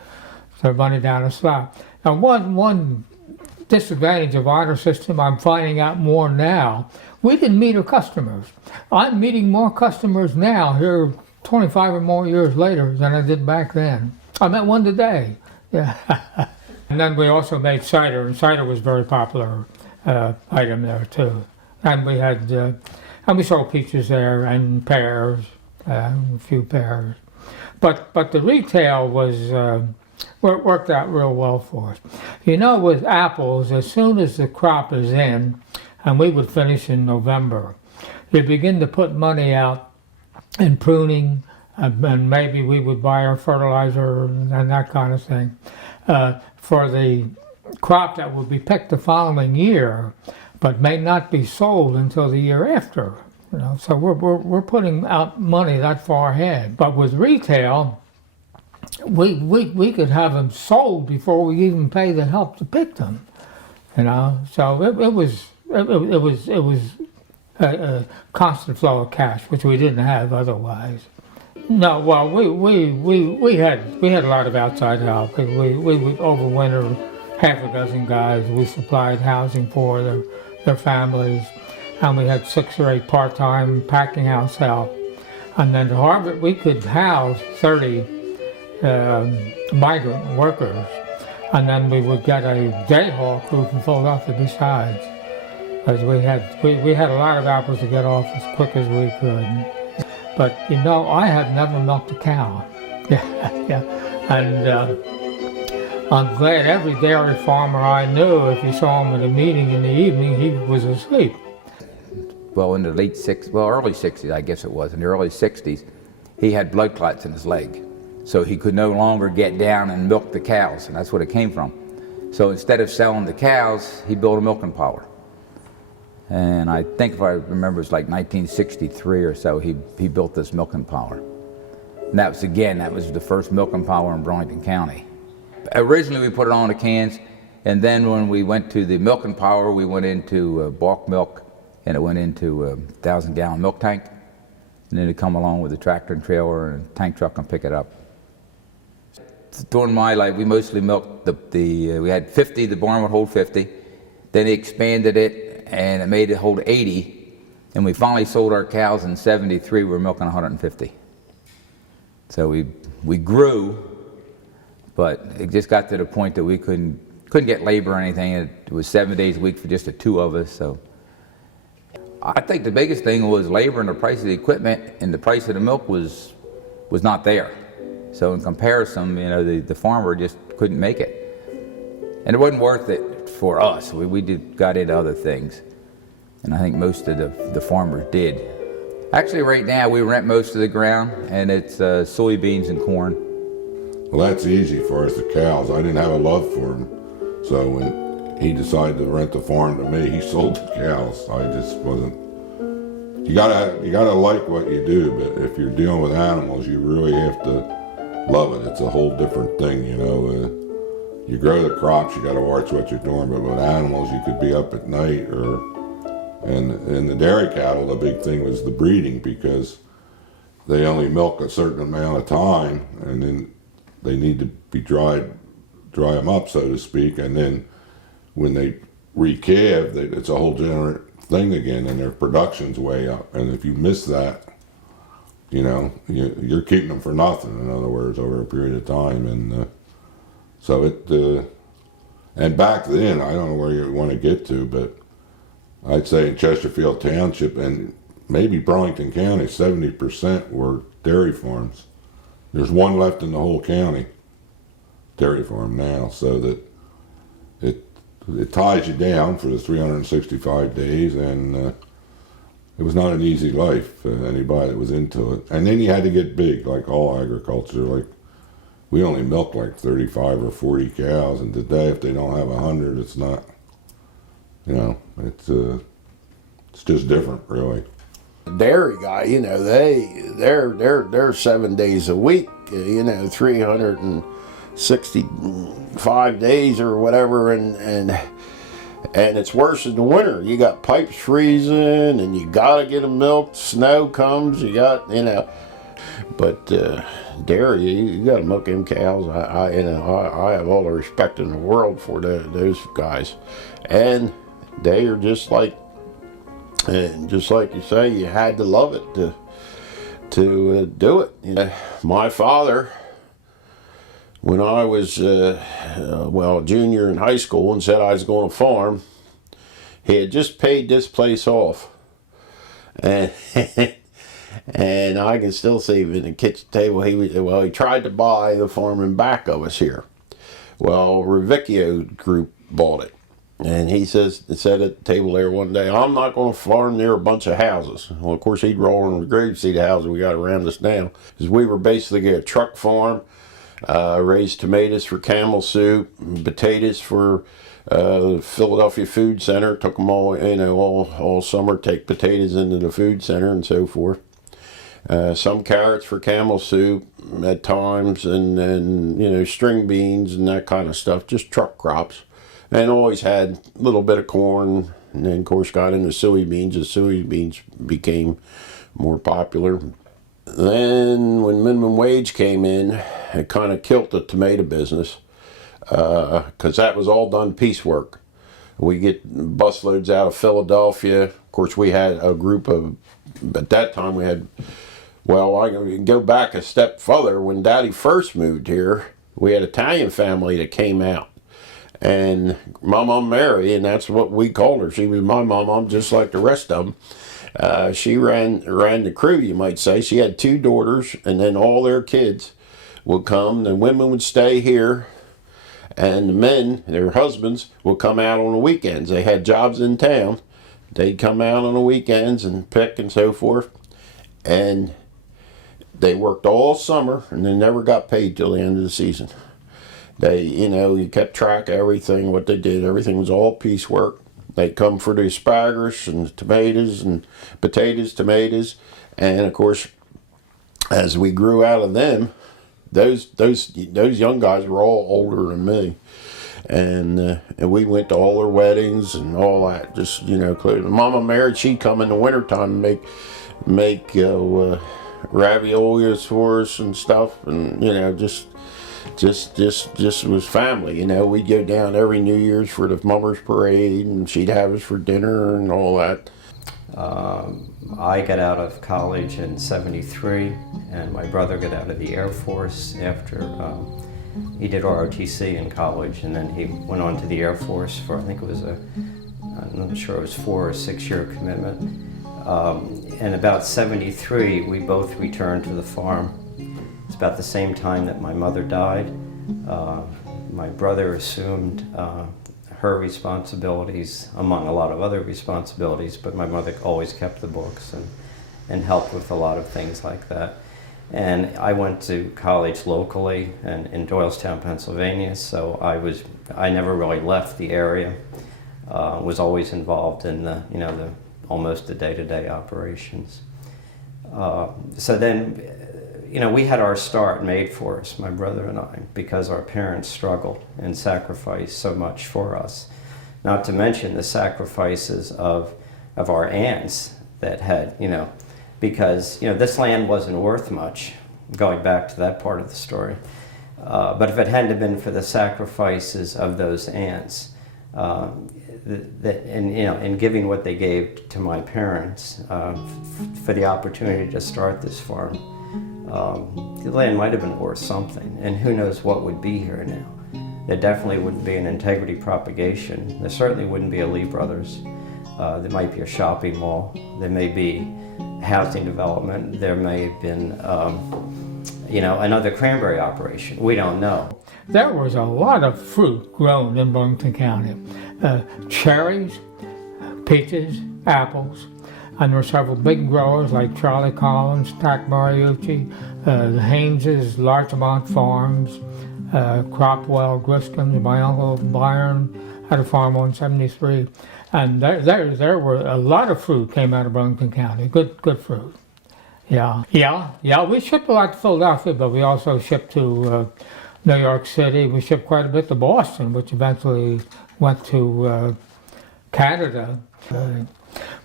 their money down a slot. Now, one disadvantage of honor system, I'm finding out more now, we didn't meet our customers. I'm meeting more customers now here 25 or more years later than I did back then. I met one today. Yeah. And then we also made cider, and cider was a very popular item there too. And we had, and we sold peaches there and pears, a few pears. But the retail was worked out real well for us. You know, with apples, as soon as the crop is in, and we would finish in November, you begin to put money out in pruning, and maybe we would buy our fertilizer and that kind of thing for the crop that would be picked the following year, but may not be sold until the year after. You know, so we're putting out money that far ahead. But with retail, we could have them sold before we even pay the help to pick them. You know, so it was a constant flow of cash, which we didn't have otherwise. No, well, we had a lot of outside help. We would overwinter half a dozen guys. We supplied housing for their families, and we had 6 or 8 part-time packing house help. And then to Harvard, we could house 30 migrant workers, and then we would get a day haul crew from Philadelphia besides, because we had a lot of apples to get off as quick as we could. But you know, I have never milked a cow. Yeah. And I'm glad every dairy farmer I knew, if you saw him at a meeting in the evening, he was asleep. Well, in the early 60s, I guess it was, in the early 60s, he had blood clots in his leg. So he could no longer get down and milk the cows, and that's what it came from. So instead of selling the cows, he built a milking parlor. And I think, if I remember, it was like 1963 or so, he built this milking parlor. And that was the first milking parlor in Burlington County. Originally, we put it on the cans, and then when we went to the milking parlor, we went into bulk milk, and it went into a 1,000-gallon milk tank. And then it'd come along with a tractor and trailer and a tank truck and pick it up. During my life, we mostly milked we had 50, the barn would hold 50. Then they expanded it, and it made it hold 80, and we finally sold our cows in 73. We were milking 150. So we grew, but it just got to the point that we couldn't get labor or anything. It was 7 days a week for just the 2 of us. So I think the biggest thing was labor and the price of the equipment, and the price of the milk was not there. So in comparison, you know, the farmer just couldn't make it, and it wasn't worth it for us. We got into other things, and I think most of the farmers did. Actually, right now we rent most of the ground, and it's soybeans and corn. Well, that's easy for us, the cows. I didn't have a love for them, so when he decided to rent the farm to me, he sold the cows. I just wasn't. You gotta like what you do, but if you're dealing with animals, you really have to love it. It's a whole different thing, you know. You grow the crops, you got to watch what you're doing, but with animals, you could be up at night. And in the dairy cattle, the big thing was the breeding, because they only milk a certain amount of time, and then they need to be dry them up, so to speak, and then when they recalve, it's a whole different thing again, and their production's way up. And if you miss that, you know, you're keeping them for nothing, in other words, over a period of time. And so and back then, I don't know where you want to get to, but I'd say in Chesterfield Township and maybe Burlington County, 70% were dairy farms. There's one left in the whole county, dairy farm now, so that it ties you down for the 365 days, and it was not an easy life for anybody that was into it. And then you had to get big, like all agriculture. Like, we only milk like 35 or 40 cows, and today if they don't have 100, it's not, you know, it's just different, really. Dairy guy, you know, they're 7 days a week, you know, 365 days or whatever, and it's worse in the winter. You got pipes freezing, and you gotta get them milked. Snow comes, you got, you know. But dairy, you gotta milk them cows. I have all the respect in the world for those guys, and they are just like you say. You had to love it do it. My father, when I was junior in high school and said I was going to farm, he had just paid this place off, and and I can still see him in the kitchen table. He tried to buy the farm in back of us here. Well, Revicchio Group bought it. And he said at the table there one day, I'm not going to farm near a bunch of houses. Well, of course, he'd roll in the grave to see the houses we got around us now. Because we were basically a truck farm, raised tomatoes for Camel Soup, potatoes for Philadelphia Food Center. Took them all summer, take potatoes into the food center and so forth. Some carrots for Camel Soup at times, and string beans and that kind of stuff, just truck crops. And always had a little bit of corn, and then of course got into soybeans as soybeans became more popular. Then when minimum wage came in, it kind of killed the tomato business, because that was all done piecework. We get busloads out of Philadelphia. Of course, we had a group of, at that time we had, I can go back a step further. When Daddy first moved here, we had an Italian family that came out. And my mom Mary, and that's what we called her. She was my mom, just like the rest of them. She ran the crew, you might say. She had 2 daughters, and then all their kids would come. The women would stay here, and the men, their husbands, would come out on the weekends. They had jobs in town. They'd come out on the weekends and pick and so forth. And they worked all summer, and they never got paid till the end of the season. They, you kept track of everything, what they did. Everything was all piecework. They'd come for the asparagus and the tomatoes and potatoes, tomatoes. And of course, as we grew out of them, those young guys were all older than me. And we went to all their weddings and all that. Just, Mama married, she'd come in the wintertime and make raviolis for us and stuff. And, just was family. We'd go down every New Year's for the Mummers Parade, and she'd have us for dinner and all that. I got out of college in '73, and my brother got out of the Air Force after he did ROTC in college, and then he went on to the Air Force for, I think it was I'm not sure, it was 4 or 6 year commitment. And about '73, we both returned to the farm. It's about the same time that my mother died. My brother assumed her responsibilities among a lot of other responsibilities, but my mother always kept the books and helped with a lot of things like that. And I went to college locally and in Doylestown, Pennsylvania, so I never really left the area. Was always involved in the almost the day-to-day operations. So then, we had our start made for us, my brother and I, because our parents struggled and sacrificed so much for us. Not to mention the sacrifices of our aunts that had, because, this land wasn't worth much, going back to that part of the story. But if it hadn't been for the sacrifices of those aunts, in giving what they gave to my parents for the opportunity to start this farm, the land might have been worth something, and who knows what would be here now. There definitely wouldn't be an integrity propagation. There certainly wouldn't be a Lee Brothers. There might be a shopping mall. There may be housing development. There may have been, another cranberry operation. We don't know. There was a lot of fruit grown in Burlington County. Cherries, peaches, apples, and there were several big growers like Charlie Collins, Tack Mariucci, the Hayneses, Larchmont Farms, Cropwell, Griscom's. My uncle Byron had a farm on 73. And there were a lot of fruit came out of Burlington County, good fruit. Yeah, we shipped a lot to Philadelphia, but we also shipped to New York City. We shipped quite a bit to Boston, which eventually went to Canada.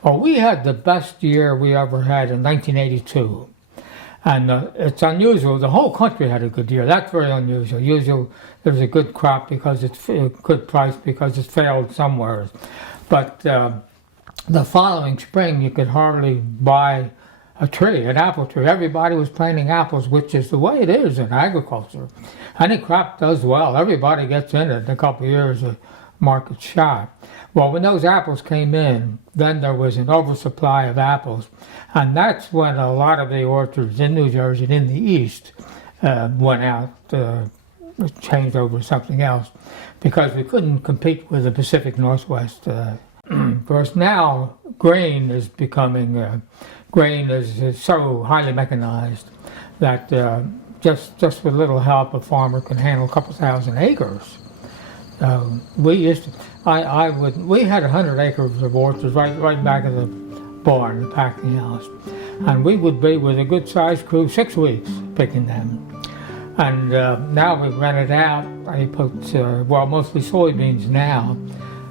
We had the best year we ever had in 1982. And it's unusual. The whole country had a good year. That's very unusual. Usually there was a good crop because it's a good price because it failed somewhere. But the following spring, you could hardly buy a tree, an apple tree. Everybody was planting apples, which is the way it is in agriculture. Any crop does well. Everybody gets in it. In a couple of years, the market's shot. Well, when those apples came in, then there was an oversupply of apples. And that's when a lot of the orchards in New Jersey and in the East went out, changed over to something else, because we couldn't compete with the Pacific Northwest. Of course, now grain is becoming, grain is so highly mechanized that just with little help, a farmer can handle a couple thousand acres. We used to, we had 100 acres of orchards right back of the barn, the packing house. And we would be with a good sized crew 6 weeks picking them. And now we rent it out. He puts, well, mostly soybeans now.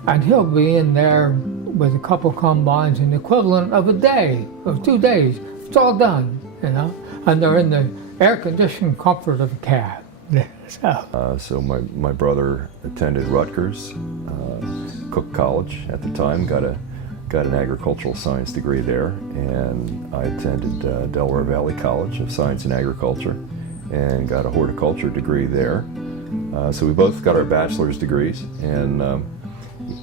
And he'll be in there with a couple combines in the equivalent of a day, or 2 days. It's all done, you know? And they're in the air-conditioned comfort of a cab. So my brother attended Rutgers, Cook College at the time, got an agricultural science degree there, and I attended Delaware Valley College of Science and Agriculture and got a horticulture degree there. So we both got our bachelor's degrees, and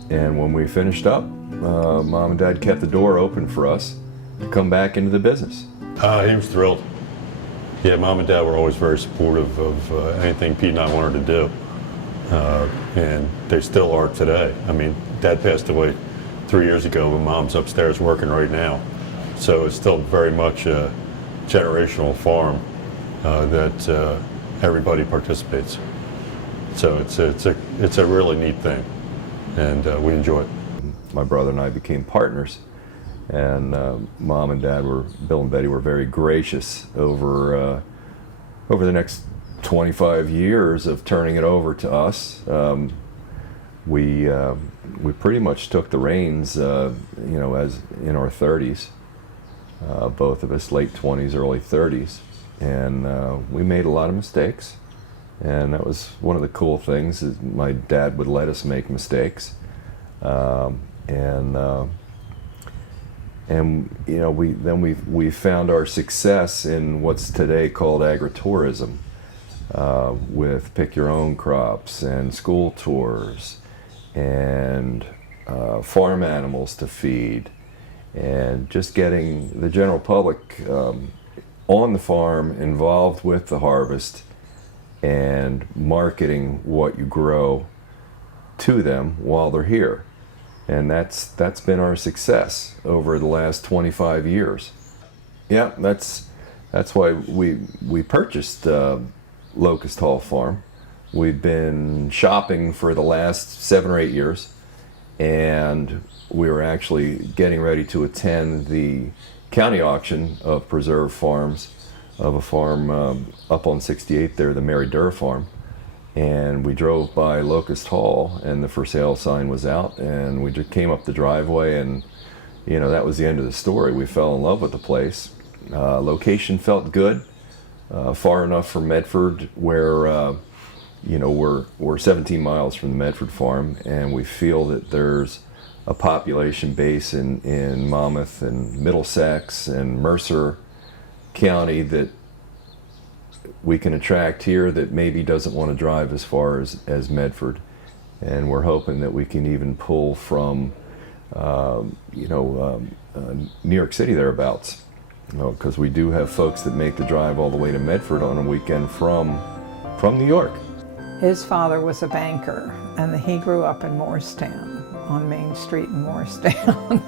when we finished up, Mom and Dad kept the door open for us to come back into the business. He was thrilled. Yeah, Mom and Dad were always very supportive of anything Pete and I wanted to do, and they still are today. I mean, Dad passed away 3 years ago, but Mom's upstairs working right now, so it's still very much a generational farm that everybody participates. So it's a really neat thing, and we enjoy it. My brother and I became partners, and Mom and Dad Bill and Betty were very gracious over the next 25 years of turning it over to us. We pretty much took the reins, you know, as in our 30s, both of us, late 20s, early 30s, and we made a lot of mistakes. And that was one of the cool things, is my dad would let us make mistakes. And you know, we found our success in what's today called agritourism, with pick your own crops and school tours and farm animals to feed, and just getting the general public on the farm involved with the harvest and marketing what you grow to them while they're here. And that's been our success over the last 25 years. Yeah, that's why we purchased Locust Hall Farm. We've been shopping for the last 7 or 8 years, and we were actually getting ready to attend the county auction of preserved farms, of a farm up on 68 there, the Mary Durr Farm. And we drove by Locust Hall, and the for sale sign was out, and we just came up the driveway, and you know, that was the end of the story. We fell in love with the place. Location felt good, far enough from Medford, where you know, we're 17 miles from the Medford farm, and we feel that there's a population base in Monmouth and Middlesex and Mercer County that we can attract here that maybe doesn't want to drive as far as Medford. And we're hoping that we can even pull from New York City thereabouts, because we do have folks that make the drive all the way to Medford on a weekend from New York. His father was a banker, and he grew up in Morristown, on Main Street in Morristown.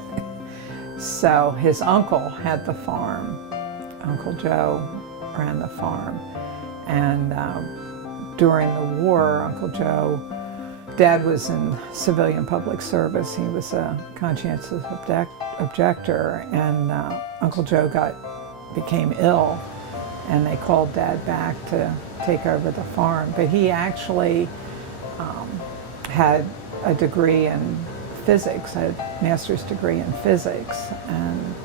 So his uncle had the farm. Uncle Joe ran the farm. And during the war, Uncle Joe, Dad was in civilian public service. He was a conscientious objector, and Uncle Joe became ill, and they called Dad back to take over the farm. But he actually had a degree in physics, a master's degree in physics, and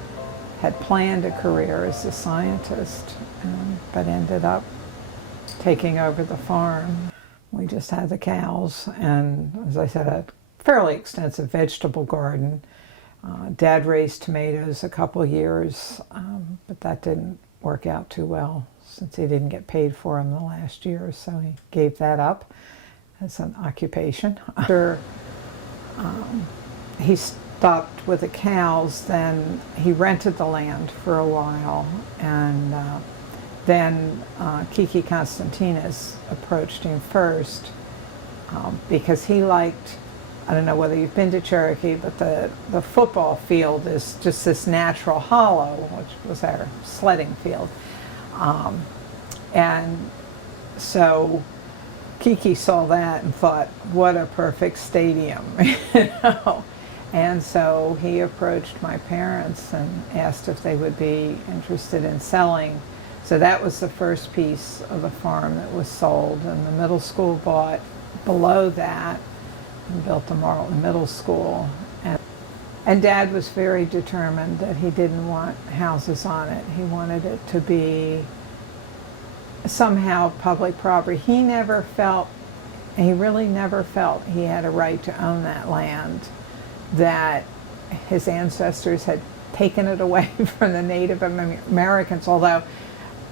had planned a career as a scientist, but ended up taking over the farm. We just had the cows, and as I said, a fairly extensive vegetable garden. Dad raised tomatoes a couple years, but that didn't work out too well since he didn't get paid for them the last year, so he gave that up as an occupation. After he stopped with the cows, then he rented the land for a while, and then Kiki Constantinas approached him first because he liked, I don't know whether you've been to Cherokee, but the football field is just this natural hollow, which was our sledding field. And so Kiki saw that and thought, what a perfect stadium, you know? And so he approached my parents and asked if they would be interested in selling. So that was the first piece of the farm that was sold, and the middle school bought below that and built the Marlton Middle School. And Dad was very determined that he didn't want houses on it. He wanted it to be somehow public property. He never felt, he really never felt he had a right to own that land, that his ancestors had taken it away from the Native Americans, although,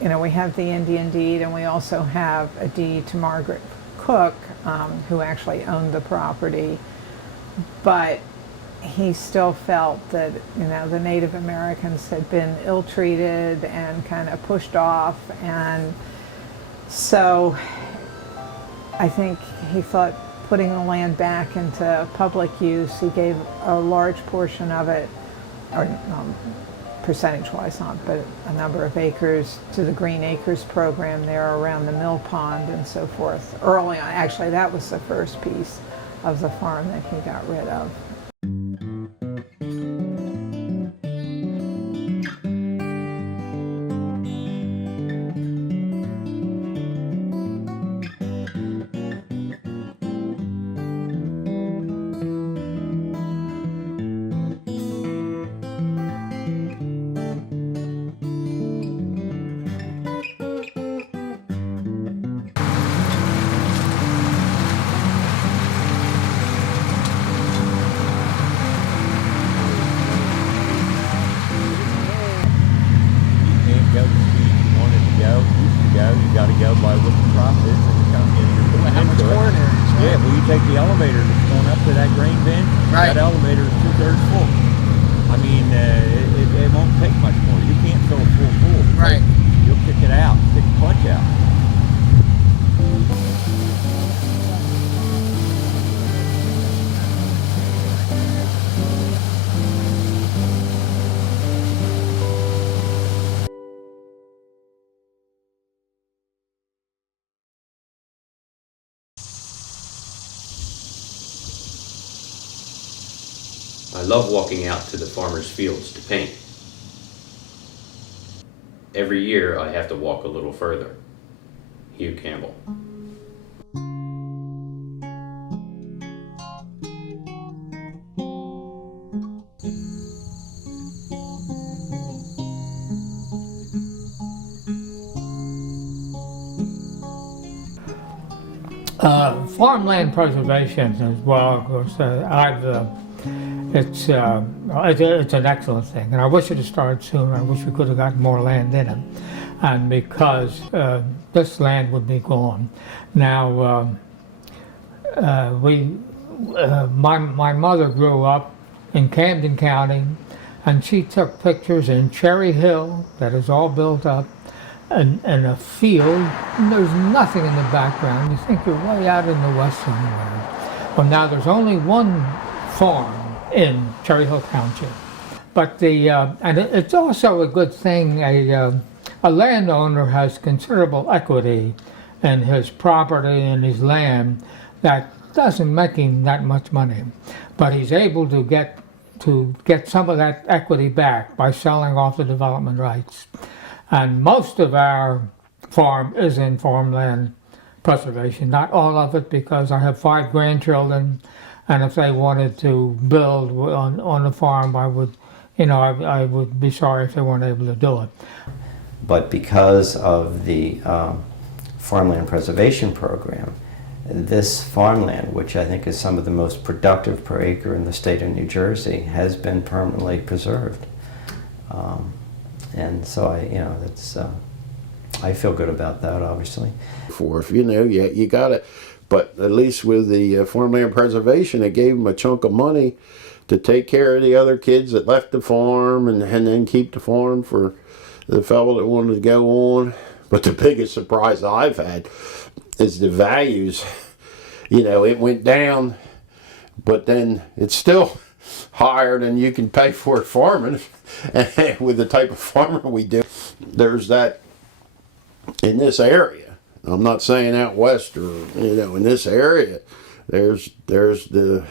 you know, we have the Indian deed, and we also have a deed to Margaret Cook, who actually owned the property. But he still felt that, you know, the Native Americans had been ill-treated and kind of pushed off, and so I think he thought putting the land back into public use, he gave a large portion of it, or percentage-wise not, but a number of acres to the Green Acres program there around the mill pond and so forth. Early on, actually, that was the first piece of the farm that he got rid of. I love walking out to the farmers' fields to paint. Every year I have to walk a little further. Hugh Campbell. Farmland preservation as well, of course, it's an excellent thing, and I wish it had started sooner. I wish we could have gotten more land in it, and because this land would be gone. Now, my mother grew up in Camden County, and she took pictures in Cherry Hill that is all built up, and a field, and there's nothing in the background. You think you're way out in the west somewhere. Well, now there's only one farm in Cherry Hill Township, but and it's also a good thing. A landowner has considerable equity in his property and his land that doesn't make him that much money, but he's able to get some of that equity back by selling off the development rights. And most of our farm is in farmland preservation, not all of it, because I have 5 grandchildren, and if they wanted to build on the farm, I would be sorry if they weren't able to do it. But because of the farmland preservation program, this farmland, which I think is some of the most productive per acre in the state of New Jersey, has been permanently preserved. And so I feel good about that, obviously. You got it. But at least with the farmland preservation, it gave them a chunk of money to take care of the other kids that left the farm and then keep the farm for the fellow that wanted to go on. But the biggest surprise I've had is the values. It went down, but then it's still higher than you can pay for it farming. And with the type of farmer we do, there's that in this area. I'm not saying out west or in this area. There's the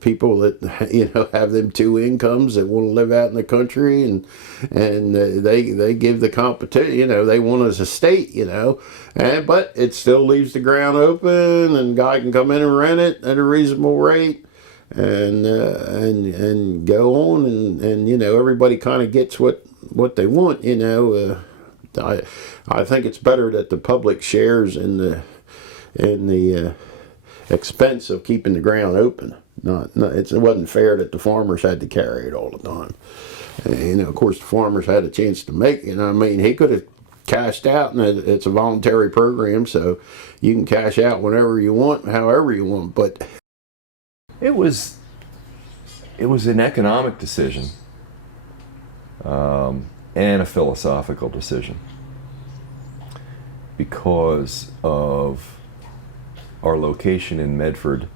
people that have them two incomes that want to live out in the country, and they give the competition. They want us a state. But it still leaves the ground open, and guy can come in and rent it at a reasonable rate, and go on, and everybody kind of gets what they want. I think it's better that the public shares in the expense of keeping the ground open. It wasn't fair that the farmers had to carry it all the time. Of course, the farmers had a chance to make it. He could have cashed out, and it's a voluntary program, so you can cash out whenever you want, however you want. But it was an economic decision and a philosophical decision because of our location in Medford,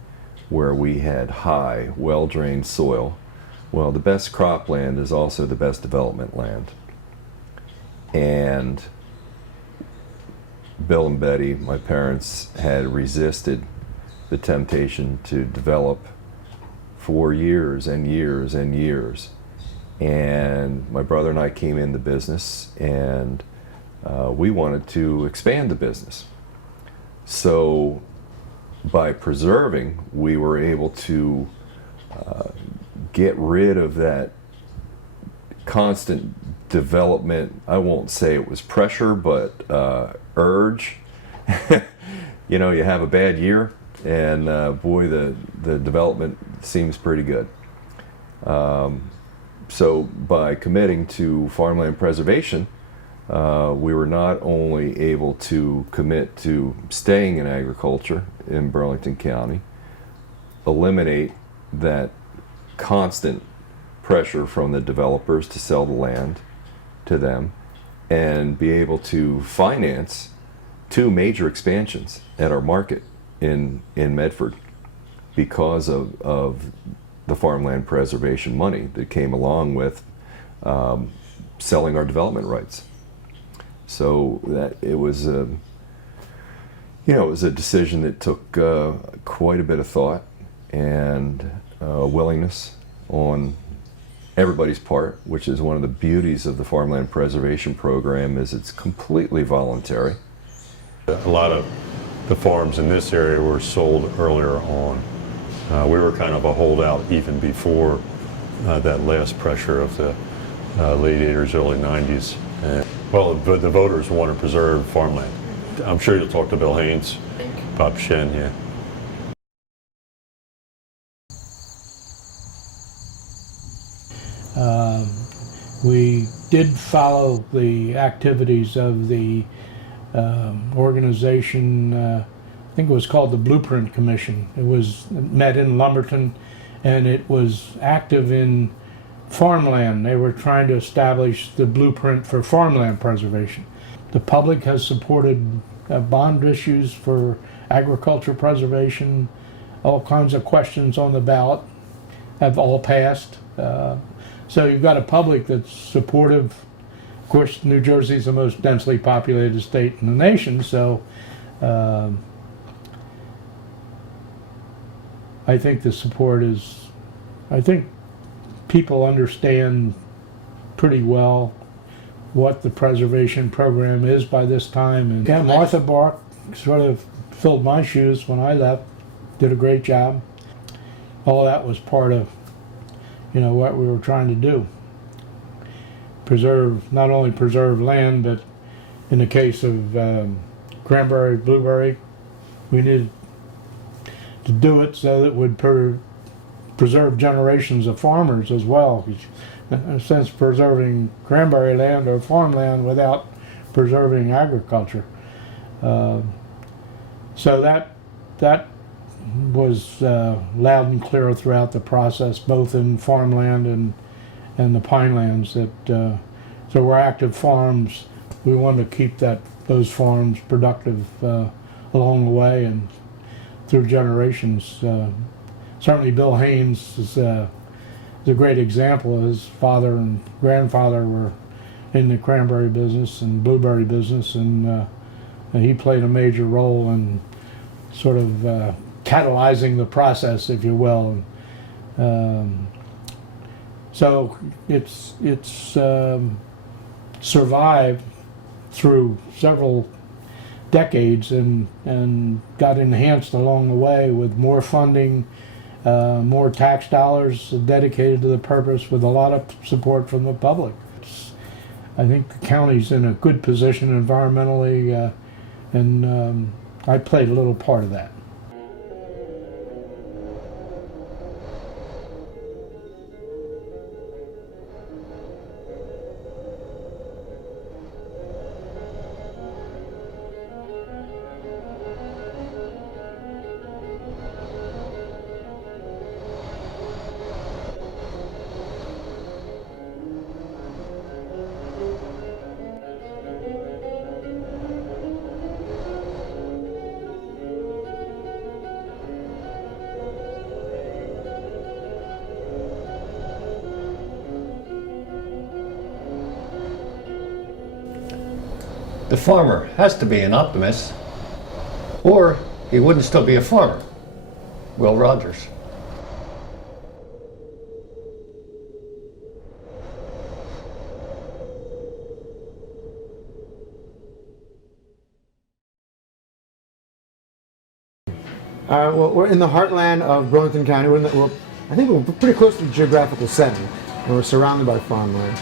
where we had high, well-drained soil. Well, the best cropland is also the best development land. And Bill and Betty, my parents, had resisted the temptation to develop for years and years and years. And my brother and I came in the business, and we wanted to expand the business. So by preserving, we were able to get rid of that constant development. I won't say it was pressure, but urge. You have a bad year, and boy, the development seems pretty good. So by committing to farmland preservation, we were not only able to commit to staying in agriculture in Burlington County, eliminate that constant pressure from the developers to sell the land to them, and be able to finance 2 major expansions at our market in Medford because of the farmland preservation money that came along with selling our development rights. So that it was a decision that took quite a bit of thought and willingness on everybody's part, which is one of the beauties of the farmland preservation program, is it's completely voluntary. A lot of the farms in this area were sold earlier on. We were kind of a holdout even before that last pressure of the late 80s, early 90s. The voters want to preserve farmland. I'm sure you'll talk to Bill Haynes, Bob Shen, yeah. We did follow the activities of the organization, I think it was called the Blueprint Commission. It met in Lumberton, and it was active in farmland. They were trying to establish the blueprint for farmland preservation. The public has supported bond issues for agriculture preservation. All kinds of questions on the ballot have all passed. So you've got a public that's supportive. Of course, New Jersey is the most densely populated state in the nation, so I think the support is, I think people understand pretty well what the preservation program is by this time. And yeah, Martha Bark sort of filled my shoes when I left, did a great job. All that was part of what we were trying to do. Not only preserve land, but in the case of cranberry, blueberry, we needed to do it so that it would preserve generations of farmers as well. In a sense, preserving cranberry land or farmland without preserving agriculture. So that was loud and clear throughout the process, both in farmland and the pinelands. That so we're active farms. We wanted to keep those farms productive along the way and through generations. Certainly, Bill Haynes is a great example. His father and grandfather were in the cranberry business and blueberry business, and he played a major role in sort of catalyzing the process, if you will. So it's survived through several decades and got enhanced along the way with more funding, more tax dollars dedicated to the purpose, with a lot of support from the public. I think the county's in a good position environmentally, and I played a little part of that. The farmer has to be an optimist, or he wouldn't still be a farmer. Will Rogers. Well, we're in the heartland of Burlington County. I think we're pretty close to the geographical center, and we're surrounded by farmland.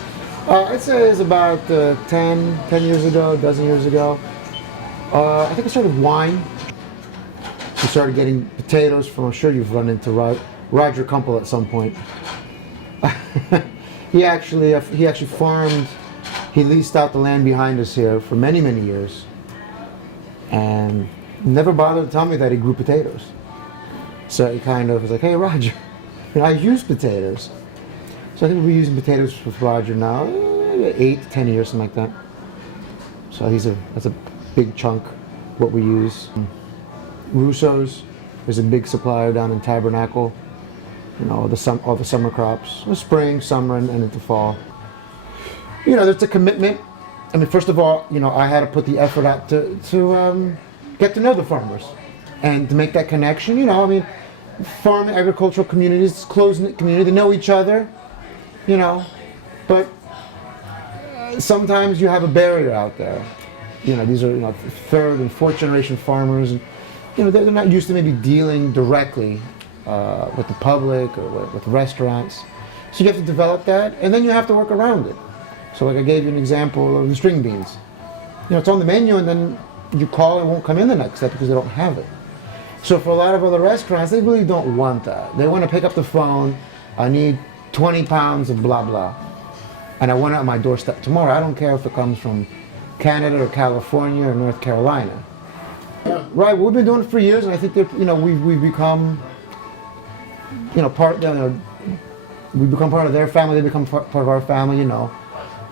I'd say it's about 10 years ago, a dozen years ago. I think I started wine. We started getting potatoes from, I'm sure you've run into Roger Kumpel at some point. he actually farmed, he leased out the land behind us here for many, many years. And never bothered to tell me that he grew potatoes. So he kind of was like, hey Roger, I use potatoes. So I think we'll be using potatoes with Roger now, 8 to 10 years, something like that. So that's a big chunk what we use. Russo's is a big supplier down in Tabernacle. You know, all the summer crops, the spring, summer, and into fall. You know, there's a commitment. I mean, first of all, you know, I had to put the effort out to get to know the farmers and to make that connection. You know, I mean, farm agricultural communities, close-knit community, they know each other. You know, but sometimes you have a barrier out there. You know, these are third and fourth generation farmers, and you know they're not used to maybe dealing directly with the public or with restaurants. So you have to develop that, and then you have to work around it. So like I gave you an example of the string beans. You know, it's on the menu, and then you call, it won't come in the next step because they don't have it. So for a lot of other restaurants, they really don't want that. They want to pick up the phone. I need 20 pounds of blah blah, and I want it on my doorstep tomorrow. I don't care if it comes from Canada or California or North Carolina. Right, we've been doing it for years, and I think that we've become we become part of their family. They become part of our family. You know,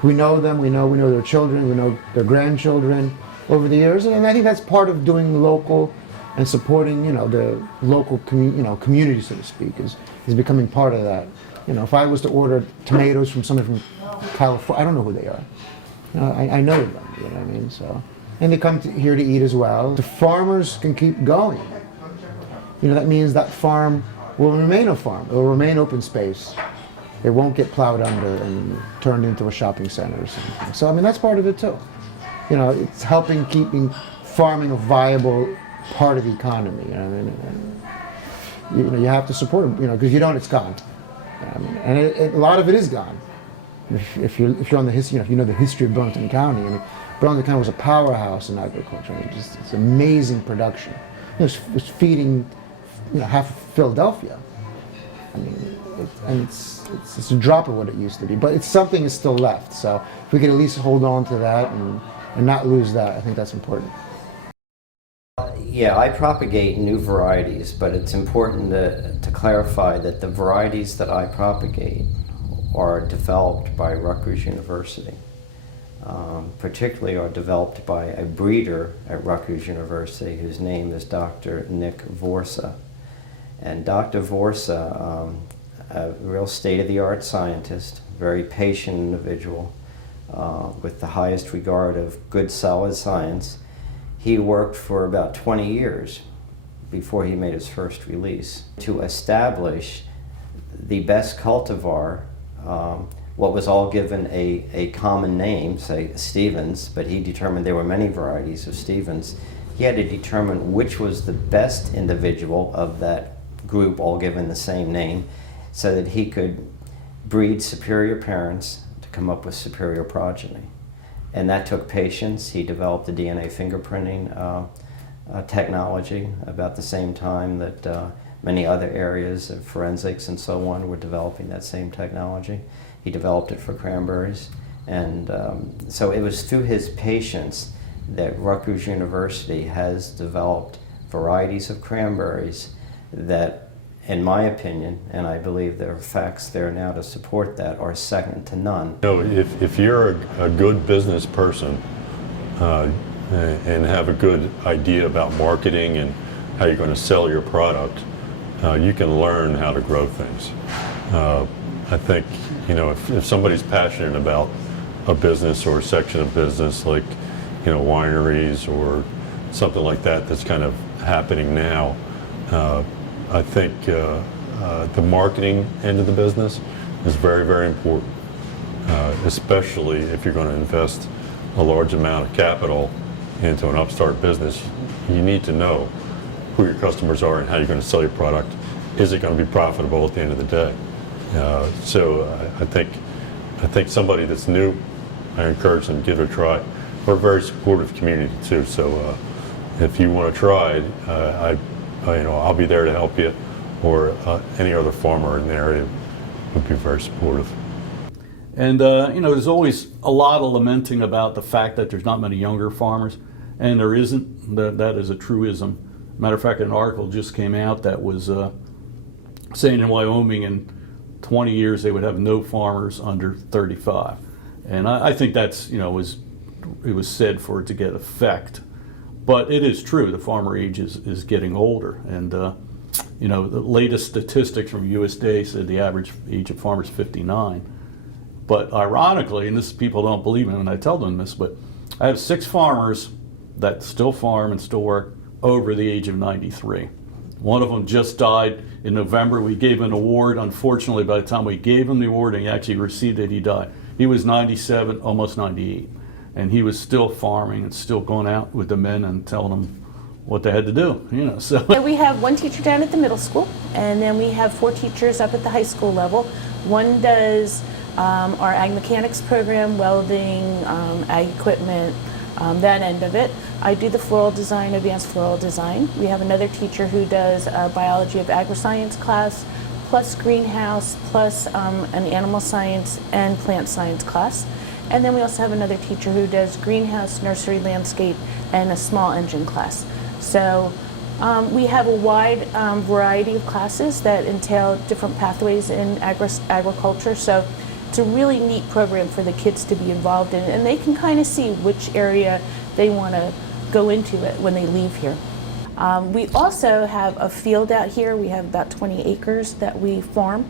we know them. We know their children. We know their grandchildren over the years, and I think that's part of doing local and supporting the local community, so to speak, is becoming part of that. You know, if I was to order tomatoes from somebody from California, I don't know who they are. You know, I know them, you know what I mean? So, and they come here to eat as well. The farmers can keep going. You know, that means that farm will remain a farm. It will remain open space. It won't get plowed under and turned into a shopping center or something. So, I mean, that's part of it too. You know, it's helping keeping farming a viable part of the economy. You know what I mean? And, you have to support them, because you don't, it's gone. And a lot of it is gone. If you're on the history, if you know the history of Burlington County, I mean, Burlington County was a powerhouse in agriculture. I mean, it's amazing production. It was feeding half of Philadelphia. I mean, it's a drop of what it used to be, but it's something is still left. So if we could at least hold on to that and not lose that, I think that's important. Yeah, I propagate new varieties, but it's important to clarify that the varieties that I propagate are developed by Rutgers University. Particularly are developed by a breeder at Rutgers University whose name is Dr. Nick Vorsa. And Dr. Vorsa, a real state-of-the-art scientist, very patient individual with the highest regard of good solid science. He worked for about 20 years before he made his first release to establish the best cultivar, what was all given a common name, say Stevens, but he determined there were many varieties of Stevens. He had to determine which was the best individual of that group, all given the same name, so that he could breed superior parents to come up with superior progeny. And that took patience. He developed the DNA fingerprinting technology about the same time that many other areas of forensics and so on were developing that same technology. He developed it for cranberries. And so it was through his patience that Rutgers University has developed varieties of cranberries that, in my opinion, and I believe there are facts there now to support that, are second to none. If you're a good business person and have a good idea about marketing and how you're going to sell your product, you can learn how to grow things. I think, if somebody's passionate about a business or a section of business like, wineries or something like that that's kind of happening now, I think the marketing end of the business is very, very important, especially if you're going to invest a large amount of capital into an upstart business. You need to know who your customers are and how you're going to sell your product. Is it going to be profitable at the end of the day? So I think somebody that's new, I encourage them to give it a try. We're a very supportive community too, so if you want to try it, I'll be there to help you, or any other farmer in the area would be very supportive. And there's always a lot of lamenting about the fact that there's not many younger farmers, and there isn't. That is a truism. Matter of fact, an article just came out that was saying in Wyoming in 20 years they would have no farmers under 35, and I think that's it was said for it to get effect. But it is true, the farmer age is getting older. And, the latest statistics from USDA said the average age of farmers is 59. But ironically, and this people don't believe me when I tell them this, but I have 6 farmers that still farm and still work over the age of 93. One of them just died in November. We gave him an award. Unfortunately, by the time we gave him the award and he actually received it, he died. He was 97, almost 98. And he was still farming and still going out with the men and telling them what they had to do, so. We have one teacher down at the middle school, and then we have 4 teachers up at the high school level. One does our ag mechanics program, welding, ag equipment, that end of it. I do the floral design, advanced floral design. We have another teacher who does a biology of agri-science class, plus greenhouse, plus an animal science and plant science class. And then we also have another teacher who does greenhouse, nursery, landscape, and a small engine class. So we have a wide variety of classes that entail different pathways in agriculture. So it's a really neat program for the kids to be involved in, and they can kind of see which area they want to go into it when they leave here. We also have a field out here. We have about 20 acres that we farm.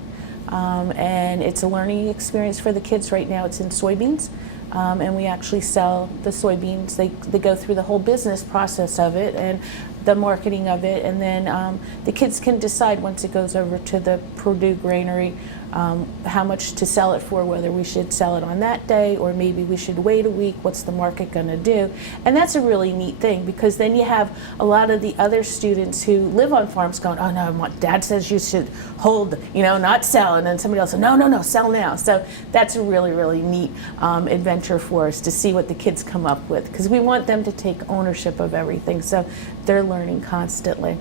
And it's a learning experience for the kids. Right now it's in soybeans, and we actually sell the soybeans. They go through the whole business process of it and the marketing of it, and then the kids can decide once it goes over to the Purdue granary how much to sell it for, whether we should sell it on that day or maybe we should wait a week. What's the market going to do? And that's a really neat thing, because then you have a lot of the other students who live on farms going, oh no, Dad says you should hold, not sell, and then somebody else says, no, sell now. So that's a really, really neat adventure for us to see what the kids come up with, because we want them to take ownership of everything, so they're learning constantly.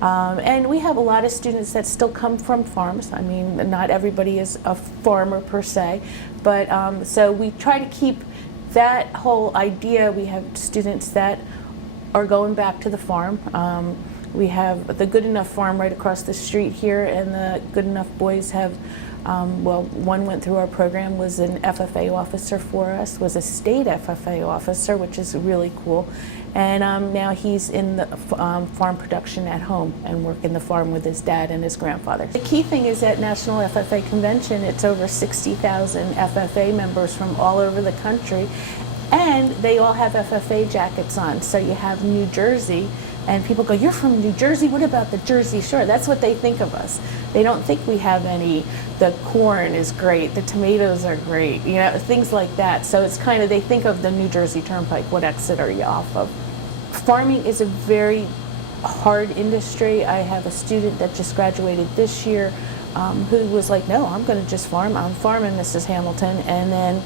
And we have a lot of students that still come from farms. I mean, not everybody is a farmer per se, but so we try to keep that whole idea. We have students that are going back to the farm. We have the Good Enough Farm right across the street here, and the Good Enough boys have, well, one went through our program, was an FFA officer for us, was a state FFA officer, which is really cool. And now he's in the farm production at home and working the farm with his dad and his grandfather. The key thing is at National FFA Convention, it's over 60,000 FFA members from all over the country, and they all have FFA jackets on. So you have New Jersey, and people go, "You're from New Jersey? What about the Jersey Shore?" That's what they think of us. They don't think we have any, the corn is great, the tomatoes are great, you know, things like that. So it's kind of, they think of the New Jersey Turnpike, what exit are you off of? Farming is a very hard industry. I have a student that just graduated this year who was like, "No, I'm going to just farm. I'm farming, Mrs. Hamilton." And then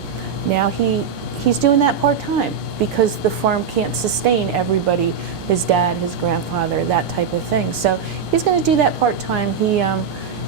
now he's doing that part-time because the farm can't sustain everybody, his dad, his grandfather, that type of thing. So he's going to do that part-time. He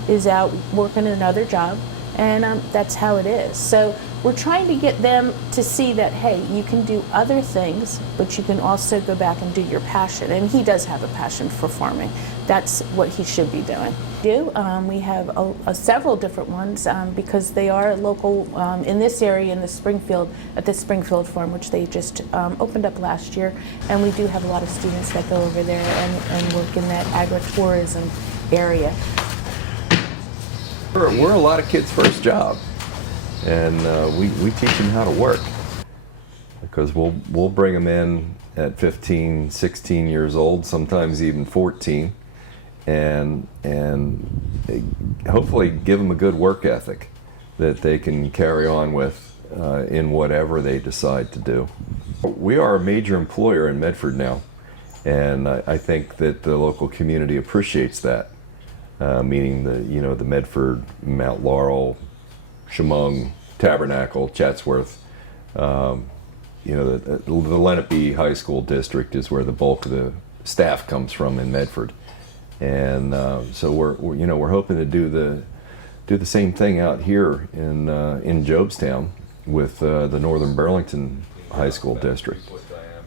is out working another job, and that's how it is. So we're trying to get them to see that, hey, you can do other things, but you can also go back and do your passion. And he does have a passion for farming. That's what he should be doing. We have several different ones because they are local in this area, in the Springfield, at the Springfield farm, which they just opened up last year. And we do have a lot of students that go over there and work in that agritourism area. We're a lot of kids' first job, and we teach them how to work, because we'll bring them in at 15, 16 years old, sometimes even 14, and hopefully give them a good work ethic that they can carry on with in whatever they decide to do. We are a major employer in Medford now, and I think that the local community appreciates that. Meaning the Medford, Mount Laurel, Chemung, Tabernacle, Chatsworth. The Lenape High School district is where the bulk of the staff comes from in Medford, and so we're hoping to do the same thing out here in Jobstown with the Northern Burlington High School district.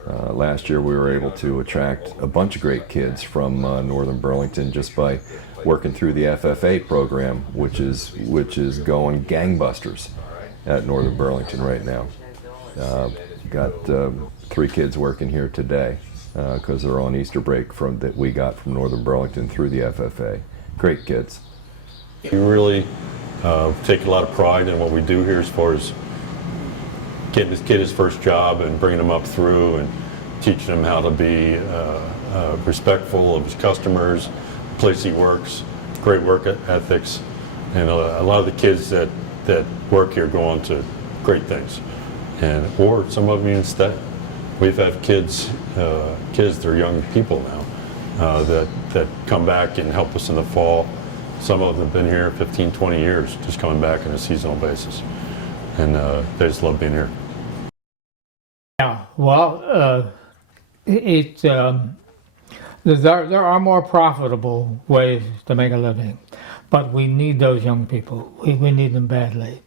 Last year we were able to attract a bunch of great kids from Northern Burlington just by working through the FFA program, which is going gangbusters at Northern Burlington right now. Got 3 kids working here today because they're on Easter break that we got from Northern Burlington through the FFA. Great kids. We really take a lot of pride in what we do here as far as getting this kid his first job and bringing him up through and teaching him how to be respectful of his customers, the place he works, great work ethics, and a lot of the kids that work here go on to great things, or some of them even stay. We've had kids, they're young people now, that come back and help us in the fall. Some of them have been here 15, 20 years, just coming back on a seasonal basis, and they just love being here. Yeah, well, there are more profitable ways to make a living, but we need those young people. We need them badly.